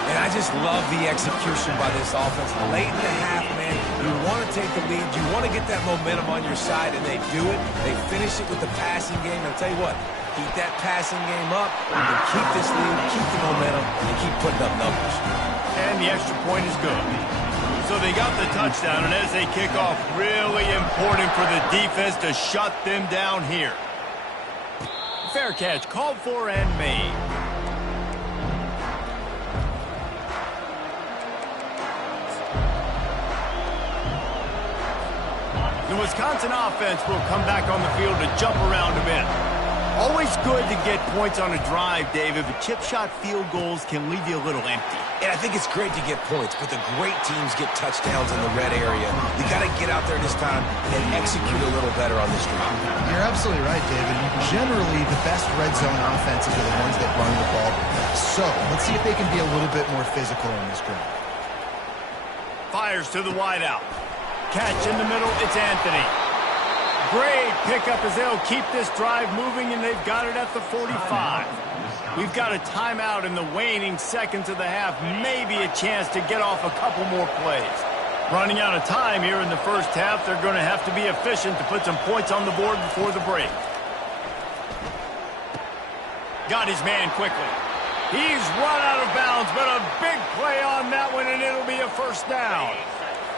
And I just love the execution by this offense. Late in the half, man, you want to take the lead. You want to get that momentum on your side, and they do it. They finish it with the passing game. And I'll tell you what, keep that passing game up. You can keep this lead, keep the momentum, and keep putting up numbers. And the extra point is good. So they got the touchdown, and as they kick off, really important for the defense to shut them down here. Fair catch called for and made. The Wisconsin offense will come back on the field to jump around a bit. Always good to get points on a drive, David, but chip shot field goals can leave you a little empty. And I think it's great to get points, but the great teams get touchdowns in the red area. You got to get out there this time and execute a little better on this drive. You're absolutely right, David. Generally, the best red zone offenses are the ones that run the ball. So let's see if they can be a little bit more physical in this drive. Fires to the wideout. Catch in the middle, it's Anthony. Great pickup as they'll keep this drive moving, and they've got it at the 45. We've got a timeout in the waning seconds of the half, maybe a chance to get off a couple more plays. Running out of time here in the first half, they're going to have to be efficient to put some points on the board before the break. Got his man quickly. He's run out of bounds, but a big play on that one, and it'll be a first down.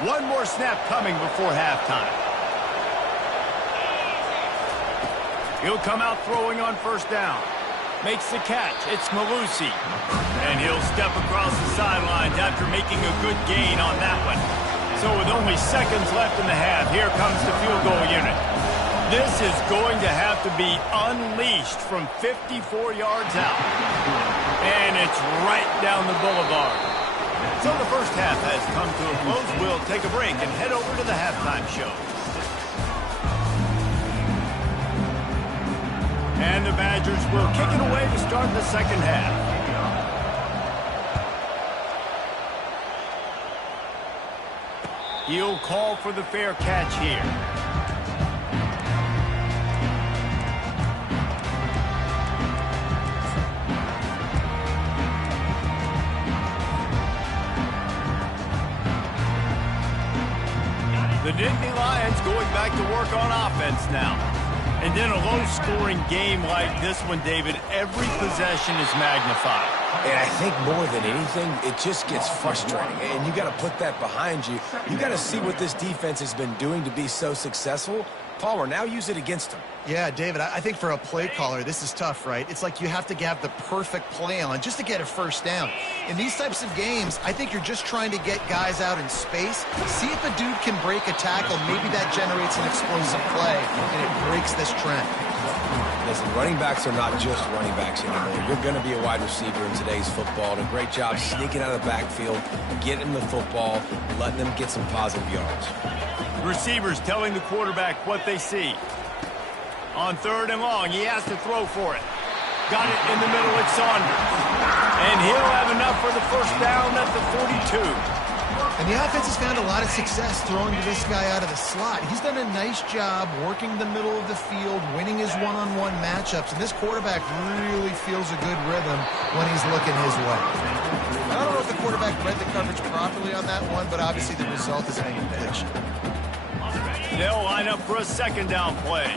One more snap coming before halftime. He'll come out throwing on first down. Makes the catch. It's Malusi. And he'll step across the sidelines after making a good gain on that one. So with only seconds left in the half, here comes the field goal unit. This is going to have to be unleashed from 54 yards out. And it's right down the boulevard. So the first half has come to a close. We'll take a break and head over to the halftime show. And the Badgers will kick it away to start the second half. He'll call for the fair catch here. The Nittany Lions going back to work on offense now. And in a low-scoring game like this one, David, every possession is magnified. And I think more than anything, it just gets frustrating. And you got to put that behind you. You got to see what this defense has been doing to be so successful. Palmer, now use it against them. Yeah, David, I think for a play caller, this is tough, right? It's like you have to have the perfect play on just to get a first down. In these types of games, I think you're just trying to get guys out in space, see if a dude can break a tackle. Maybe that generates an explosive play, and it breaks this trend. Listen, running backs are not just running backs anymore. You're going to be a wide receiver in today's football. And a great job sneaking out of the backfield, getting the football, letting them get some positive yards. Receivers telling the quarterback what they see. On third and long, he has to throw for it. Got it in the middle with Saunders. And he'll have enough for the first down at the 42. And the offense has found a lot of success throwing to this guy out of the slot. He's done a nice job working the middle of the field, winning his one-on-one matchups, and this quarterback really feels a good rhythm when he's looking his way. I don't know if the quarterback read the coverage properly on that one, but obviously the result is an incompletion. They'll line up for a second down play.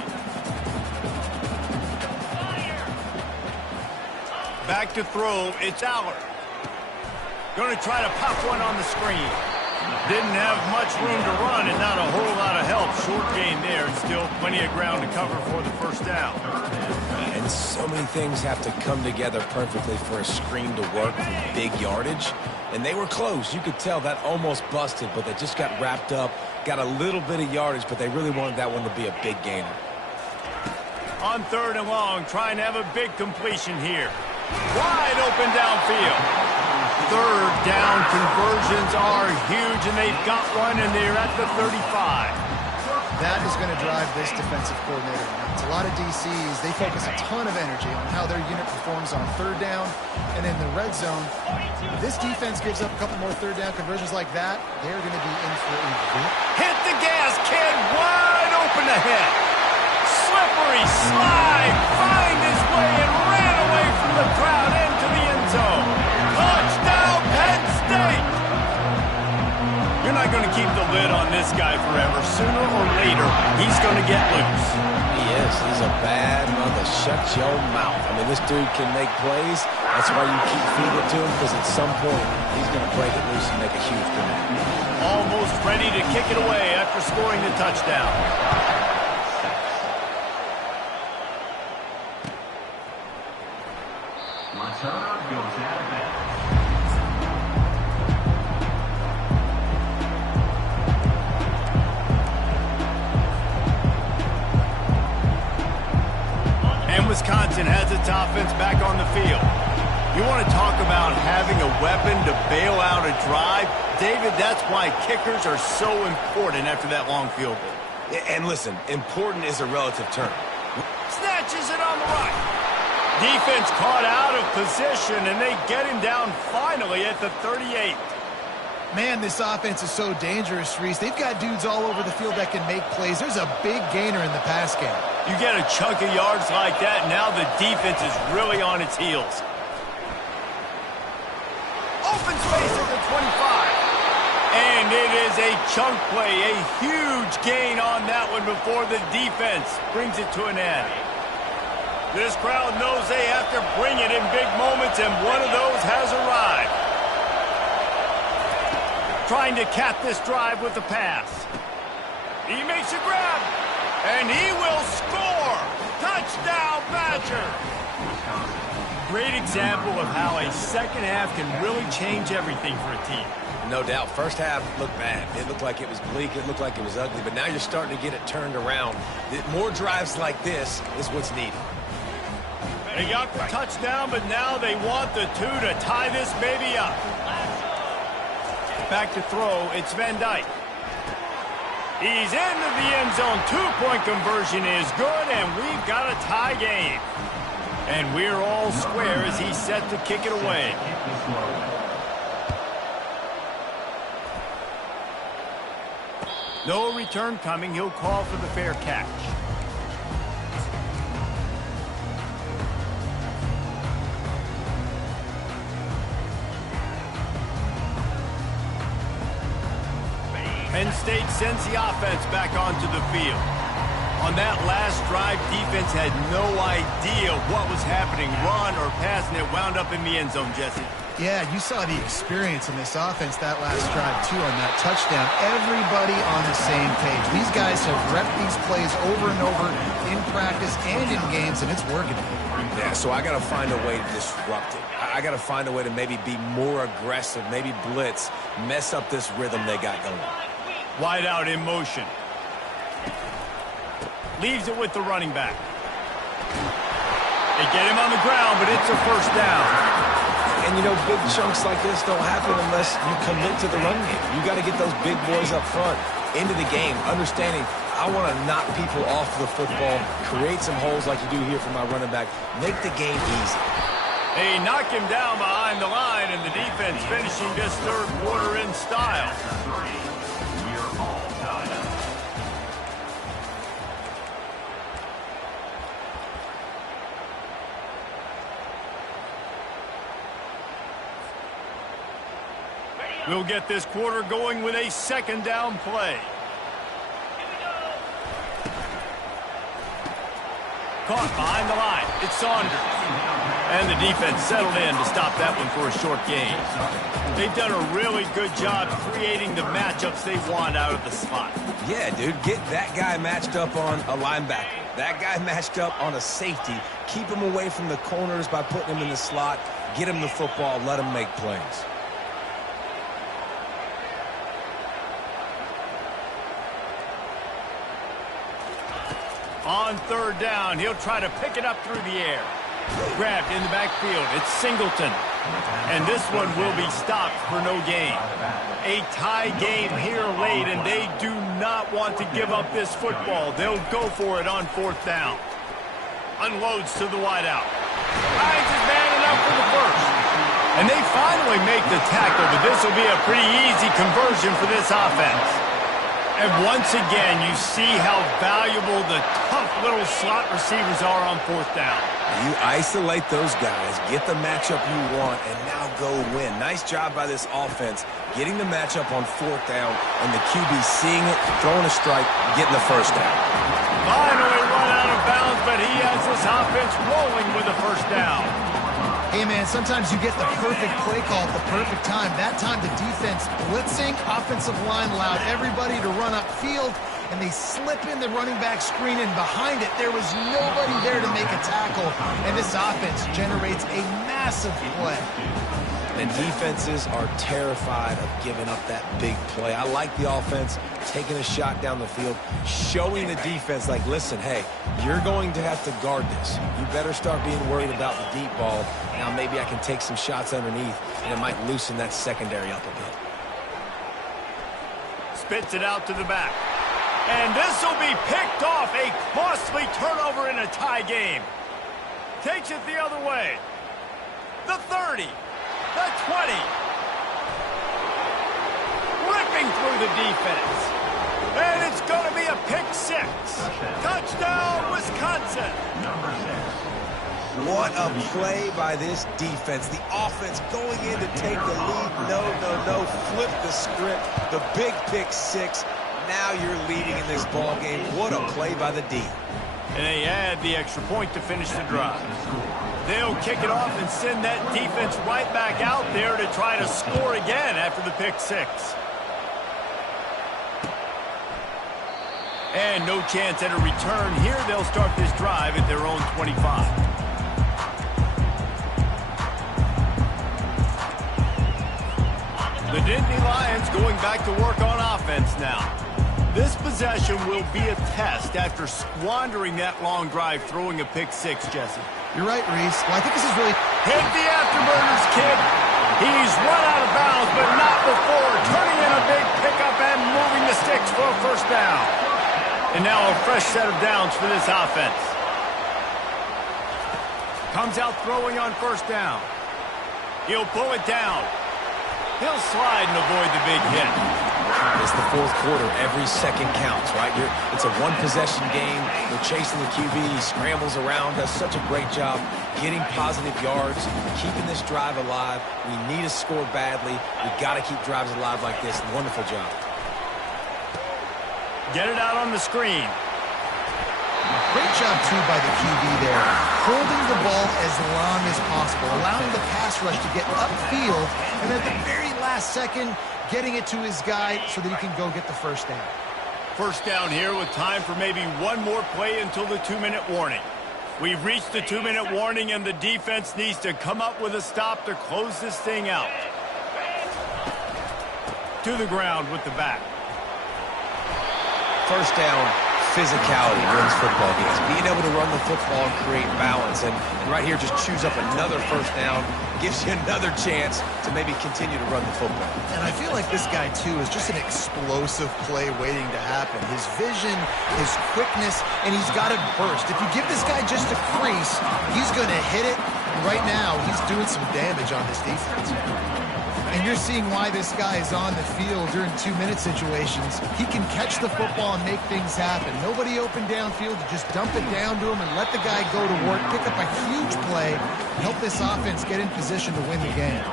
Back to throw, it's Aller. Going to try to pop one on the screen. Didn't have much room to run and not a whole lot of help. Short gain there and still plenty of ground to cover for the first down. And so many things have to come together perfectly for a screen to work with big yardage. And they were close. You could tell that almost busted, but they just got wrapped up, got a little bit of yardage, but they really wanted that one to be a big gainer. On third and long, trying to have a big completion here. Wide open downfield. Third down conversions are huge, and they've got one, and they're at the 35. That is going to drive this defensive coordinator nuts. A lot of DCs, they focus a ton of energy on how their unit performs on third down and in the red zone. If this defense gives up a couple more third down conversions like that, they're going to be in for a bit. Hit the gas, kid, wide open ahead. Slippery slide, find his way and ran away from the crowd into the end zone. Touchdown, Penn State! You're not going to keep the lid on this guy forever. Sooner or later, he's going to get loose. He is. He's a bad mother. Shut your mouth. I mean, this dude can make plays. That's why you keep feeding it to him, because at some point, he's going to break it loose and make a huge comeback. Almost ready to kick it away after scoring the touchdown. Return goes out of bounds. And Wisconsin has its offense back on the field. You want to talk about having a weapon to bail out a drive? David, that's why kickers are so important after that long field goal. Yeah, and listen, important is a relative term. Snatches it on the right. Defense caught out of position, and they get him down finally at the 38. Man, this offense is so dangerous, Reese. They've got dudes all over the field that can make plays. There's a big gainer in the pass game. You get a chunk of yards like that, now the defense is really on its heels. Open space at the 25. And it is a chunk play, a huge gain on that one before the defense brings it to an end. This crowd knows they have to bring it in big moments, and one of those has arrived. Trying to cap this drive with the pass. He makes a grab, and he will score. Touchdown, Badger. Great example of how a second half can really change everything for a team. No doubt. First half looked bad. It looked like it was bleak. It looked like it was ugly. But now you're starting to get it turned around. More drives like this is what's needed. They got the touchdown, but now they want the two to tie this baby up. Back to throw, it's Van Dyke. He's into the end zone. Two-point conversion is good, and we've got a tie game. And we're all square as he's set to kick it away. No return coming. He'll call for the fair catch. Penn State sends the offense back onto the field. On that last drive, defense had no idea what was happening, run or pass, and it wound up in the end zone, Jesse. Yeah, you saw the experience in this offense that last drive, too, on that touchdown. Everybody on the same page. These guys have repped these plays over and over in practice and in games, and it's working. Yeah, so I got to find a way to disrupt it. I got to find a way to maybe be more aggressive, maybe blitz, mess up this rhythm they got going. Wide out in motion. Leaves it with the running back. They get him on the ground, but it's a first down. And, you know, big chunks like this don't happen unless you commit to the run game. You got to get those big boys up front into the game, understanding I want to knock people off the football, create some holes like you do here for my running back, make the game easy. They knock him down behind the line, and the defense finishing this third quarter in style. We'll get this quarter going with a second down play. Caught behind the line. It's Saunders. And the defense settled in to stop that one for a short gain. They've done a really good job creating the matchups they want out of the slot. Yeah, dude, get that guy matched up on a linebacker. That guy matched up on a safety. Keep him away from the corners by putting him in the slot. Get him the football. Let him make plays. On third down, he'll try to pick it up through the air. Grabbed in the backfield. It's Singleton. And this one will be stopped for no gain. A tie game here late, and they do not want to give up this football. They'll go for it on 4th down. Unloads to the wideout. Finds his man enough for the first. And they finally make the tackle, but this will be a pretty easy conversion for this offense. And once again, you see how valuable the tough little slot receivers are on 4th down. You isolate those guys, get the matchup you want, and now go win. Nice job by this offense, getting the matchup on 4th down, and the QB seeing it, throwing a strike, getting the first down. Finally run out of bounds, but he has this offense rolling with a first down. Hey, man, sometimes you get the perfect play call at the perfect time. That time the defense blitzing, offensive line allowed everybody to run upfield, and they slip in the running back screen, and behind it, there was nobody there to make a tackle, and this offense generates a massive play. And defenses are terrified of giving up that big play. I like the offense taking a shot down the field, showing the defense, like, listen, hey, you're going to have to guard this. You better start being worried about the deep ball. Now maybe I can take some shots underneath, and it might loosen that secondary up a bit. Spits it out to the back. And this will be picked off. A costly turnover in a tie game. Takes it the other way. The 30. The 20. Ripping through the defense. And it's going to be a pick 6. Touchdown, Wisconsin. Number 6. What a play by this defense. The offense going in to take the lead. No. Flip the script. The big pick 6. Now you're leading in this ball game. What a play by the D. And they add the extra point to finish the drive. They'll kick it off and send that defense right back out there to try to score again after the pick 6. And no chance at a return here. They'll start this drive at their own 25. The Nittany Lions going back to work on offense now. This possession will be a test after squandering that long drive throwing a pick 6, Jesse. You're right, Reese. Well, I think this is really... Hit the afterburners, kid. He's run out of bounds, but not before. Turning in a big pickup and moving the sticks for a first down. And now a fresh set of downs for this offense. Comes out throwing on first down. He'll pull it down. He'll slide and avoid the big hit. It's the 4th quarter. Every second counts, right? It's a one-possession game. You're chasing the QB. He scrambles around, does such a great job getting positive yards, keeping this drive alive. We need to score badly. We've got to keep drives alive like this. Wonderful job. Get it out on the screen. Great job, too, by the QB there. Holding the ball as long as possible, allowing the pass rush to get upfield, and at the very last second, getting it to his guy so that he can go get the first down. First down here with time for maybe one more play until the 2-minute warning. We've reached the 2-minute warning, and the defense needs to come up with a stop to close this thing out. To the ground with the back. First down, physicality wins football games. Being able to run the football and create balance. And right here, just choose up another first down. Gives you another chance to maybe continue to run the football. And I feel like this guy, too, is just an explosive play waiting to happen. His vision, his quickness, and he's got to burst. If you give this guy just a crease, he's going to hit it. And right now, he's doing some damage on this defense. And you're seeing why this guy is on the field during 2-minute situations. He can catch the football and make things happen. Nobody open downfield. You just dump it down to him and let the guy go to work, pick up a huge play, and help this offense get in position to win the game.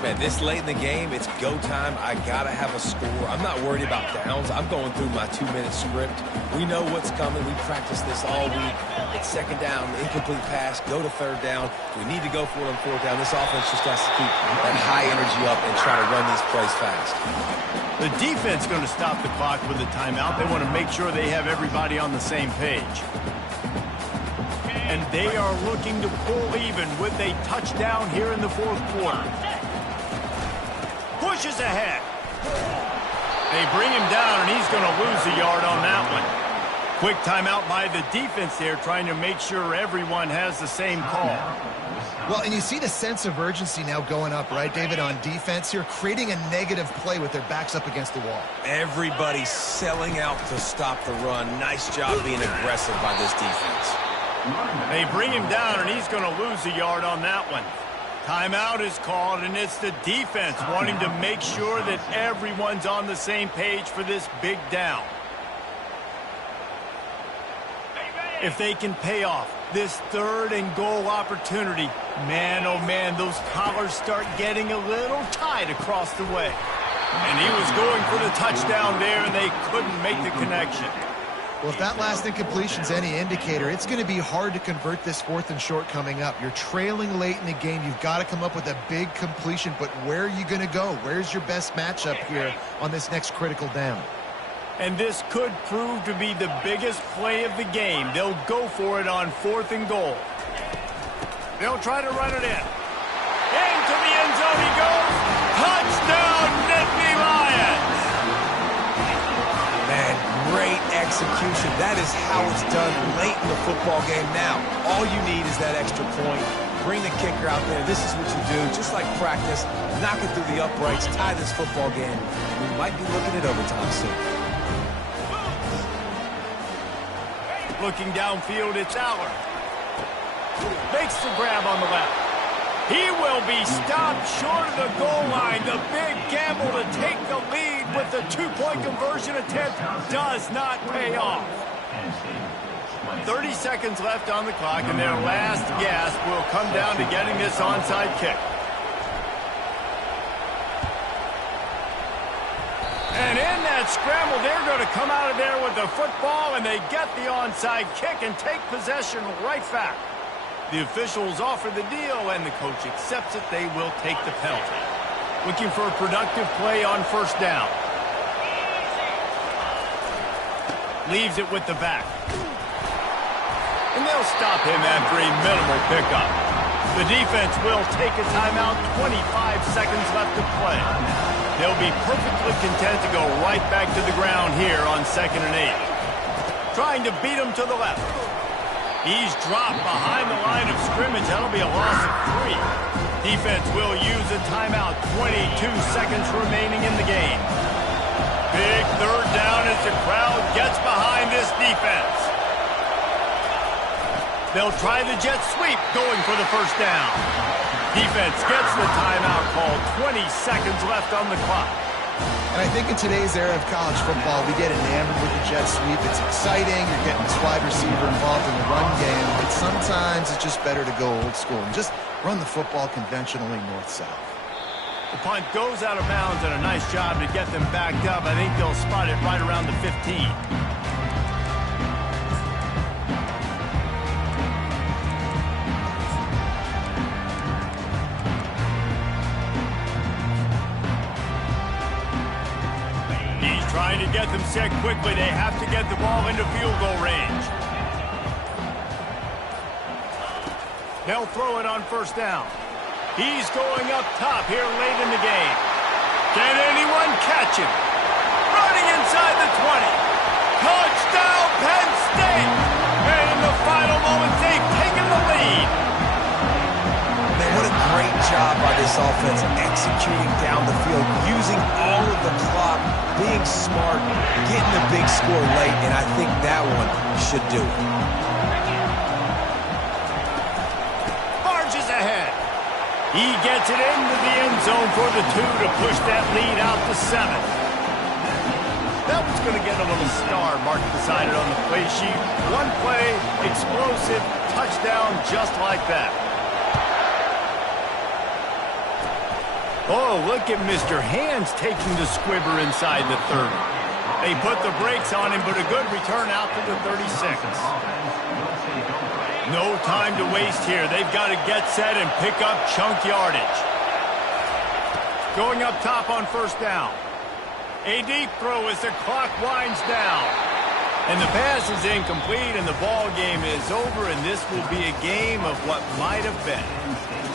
Man, this late in the game, it's go time. I got to have a score. I'm not worried about downs. I'm going through my 2-minute script. We know what's coming. We practiced this all week. It's second down, incomplete pass, go to third down. We need to go for it on fourth down. This offense just has to keep that high energy up and try to run these plays fast. The defense going to stop the clock with a timeout. They want to make sure they have everybody on the same page. And they are looking to pull even with a touchdown here in the 4th quarter. Pushes ahead. They bring him down, and he's going to lose a yard on that one. Quick timeout by the defense there, trying to make sure everyone has the same call. Well, and you see the sense of urgency now going up, right, David, on defense here, creating a negative play with their backs up against the wall. Everybody's selling out to stop the run. Nice job being aggressive by this defense. They bring him down, and he's going to lose a yard on that one. Timeout is called, and it's the defense wanting to make sure that everyone's on the same page for this big down. If they can pay off this 3rd and goal opportunity, man, oh man, those collars start getting a little tight across the way. And he was going for the touchdown there, and they couldn't make the connection. Well, if that last incompletion's any indicator, it's going to be hard to convert this 4th and short coming up. You're trailing late in the game. You've got to come up with a big completion, but where are you going to go? Where's your best matchup here on this next critical down? And this could prove to be the biggest play of the game. They'll go for it on 4th and goal. They'll try to run it in. Into the end zone he goes. Touchdown, Nittany Lions! Man, great execution. That is how it's done late in the football game now. All you need is that extra point. Bring the kicker out there. This is what you do. Just like practice, knock it through the uprights, tie this football game. We might be looking at overtime soon. Looking downfield, it's Aller. Makes the grab on the left. He will be stopped short of the goal line. The big gamble to take the lead with the 2-point conversion attempt does not pay off. 30 seconds left on the clock, and their last gasp will come down to getting this onside kick. And in that scramble, they're going to come out of there with the football, and they get the onside kick and take possession right back. The officials offer the deal, and the coach accepts it. They will take the penalty. Looking for a productive play on 1st down. Leaves it with the back. And they'll stop him after a minimal pickup. The defense will take a timeout. 25 seconds left to play. They'll be perfectly content to go right back to the ground here on 2nd and 8. Trying to beat him to the left. He's dropped behind the line of scrimmage. That'll be a loss of 3. Defense will use a timeout. 22 seconds remaining in the game. Big 3rd down as the crowd gets behind this defense. They'll try the jet sweep, going for the 1st down. Defense gets the timeout called. 20 seconds left on the clock. And I think in today's era of college football, we get enamored with the jet sweep. It's exciting. You're getting this wide receiver involved in the run game. But sometimes it's just better to go old school and just run the football conventionally north-south. The punt goes out of bounds, and a nice job to get them backed up. I think they'll spot it right around the 15. Trying to get them set quickly. They have to get the ball into field goal range. They'll throw it on 1st down. He's going up top here late in the game. Can anyone catch him? Running inside the 20. Touchdown, Penn State! And in the final moments, they've taken the lead. Man, what a great job by this offense executing down the field, using all of the clock, being smart, getting the big score late, and I think that one should do it. Marches ahead. He gets it into the end zone for the 2 to push that lead out to 7. That one's going to get a little star marked beside it on the play sheet. One play, explosive, touchdown just like that. Oh, look at Mr. Hands taking the squibber inside the 30. They put the brakes on him, but a good return out to the 36. No time to waste here. They've got to get set and pick up chunk yardage. Going up top on 1st down. A deep throw as the clock winds down. And the pass is incomplete, and the ball game is over, and this will be a game of what might have been.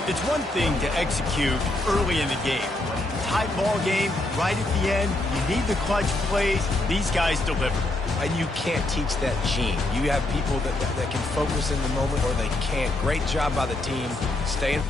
It's one thing to execute early in the game. Tight ball game, right at the end, you need the clutch plays. These guys deliver. and you can't teach that gene. You have people that can focus in the moment or they can't. Great job by the team staying.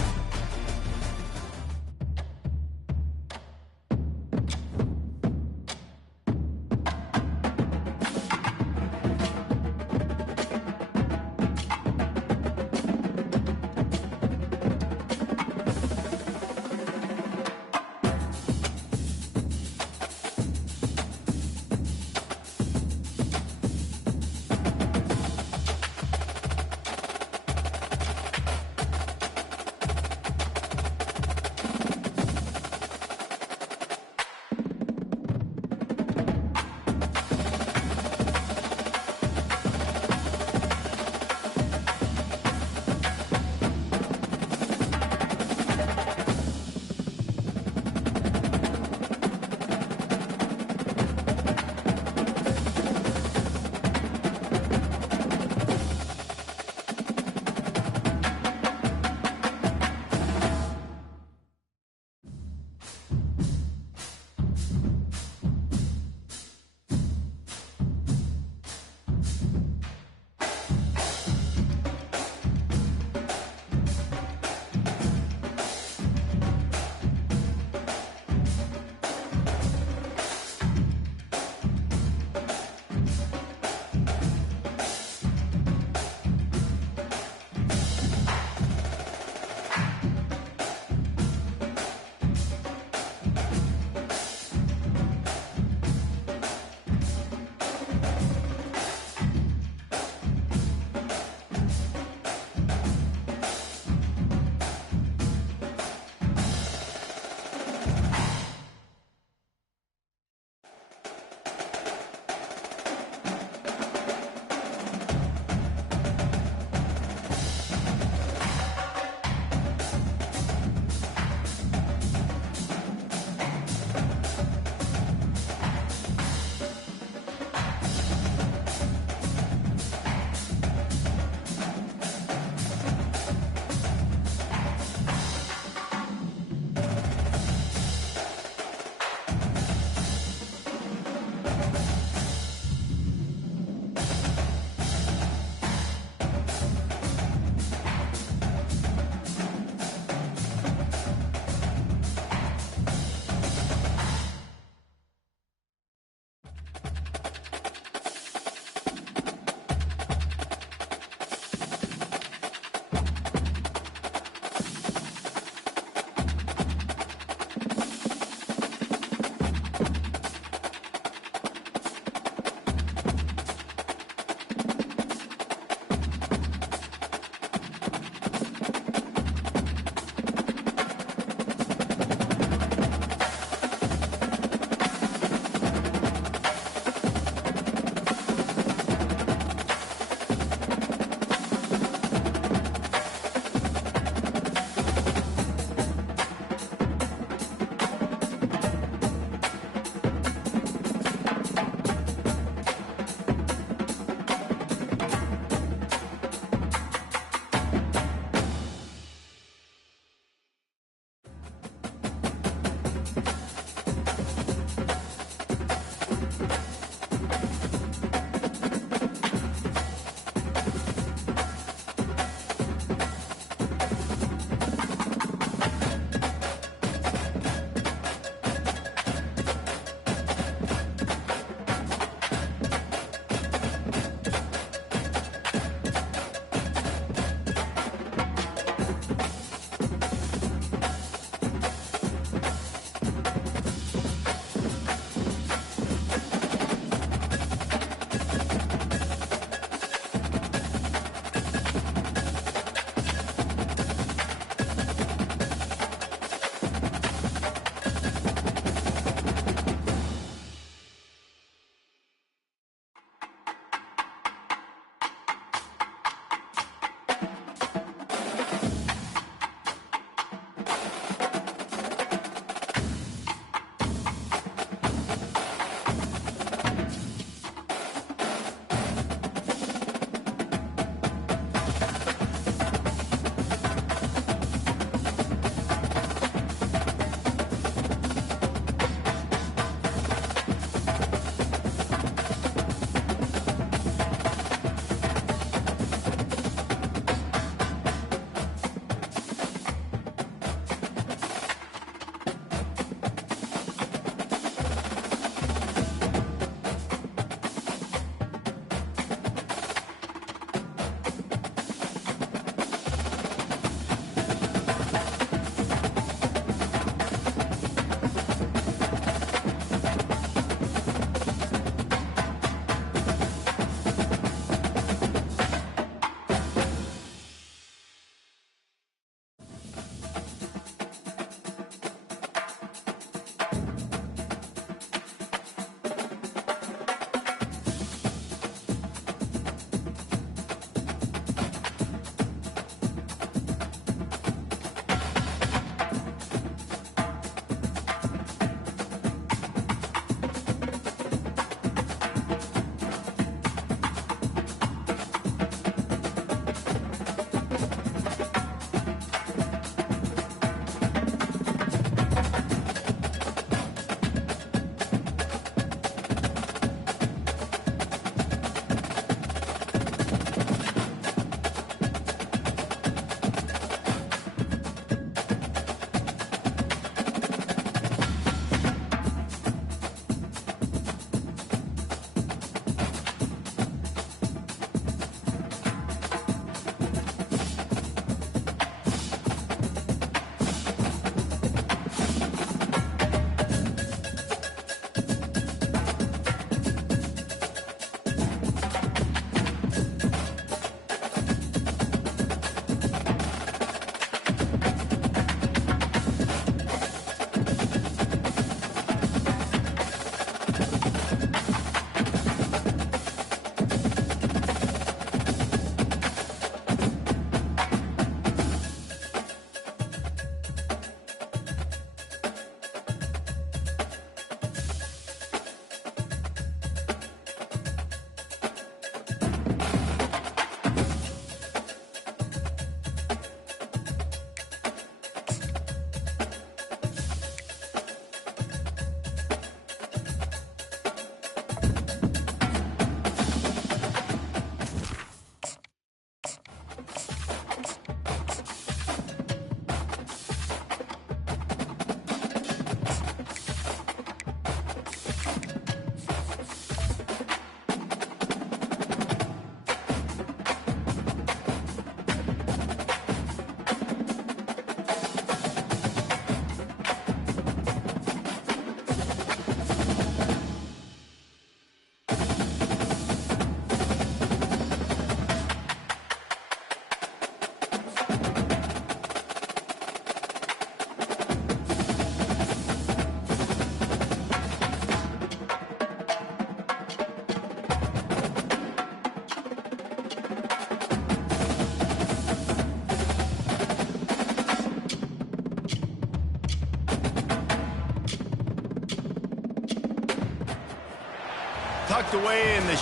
tucked away in the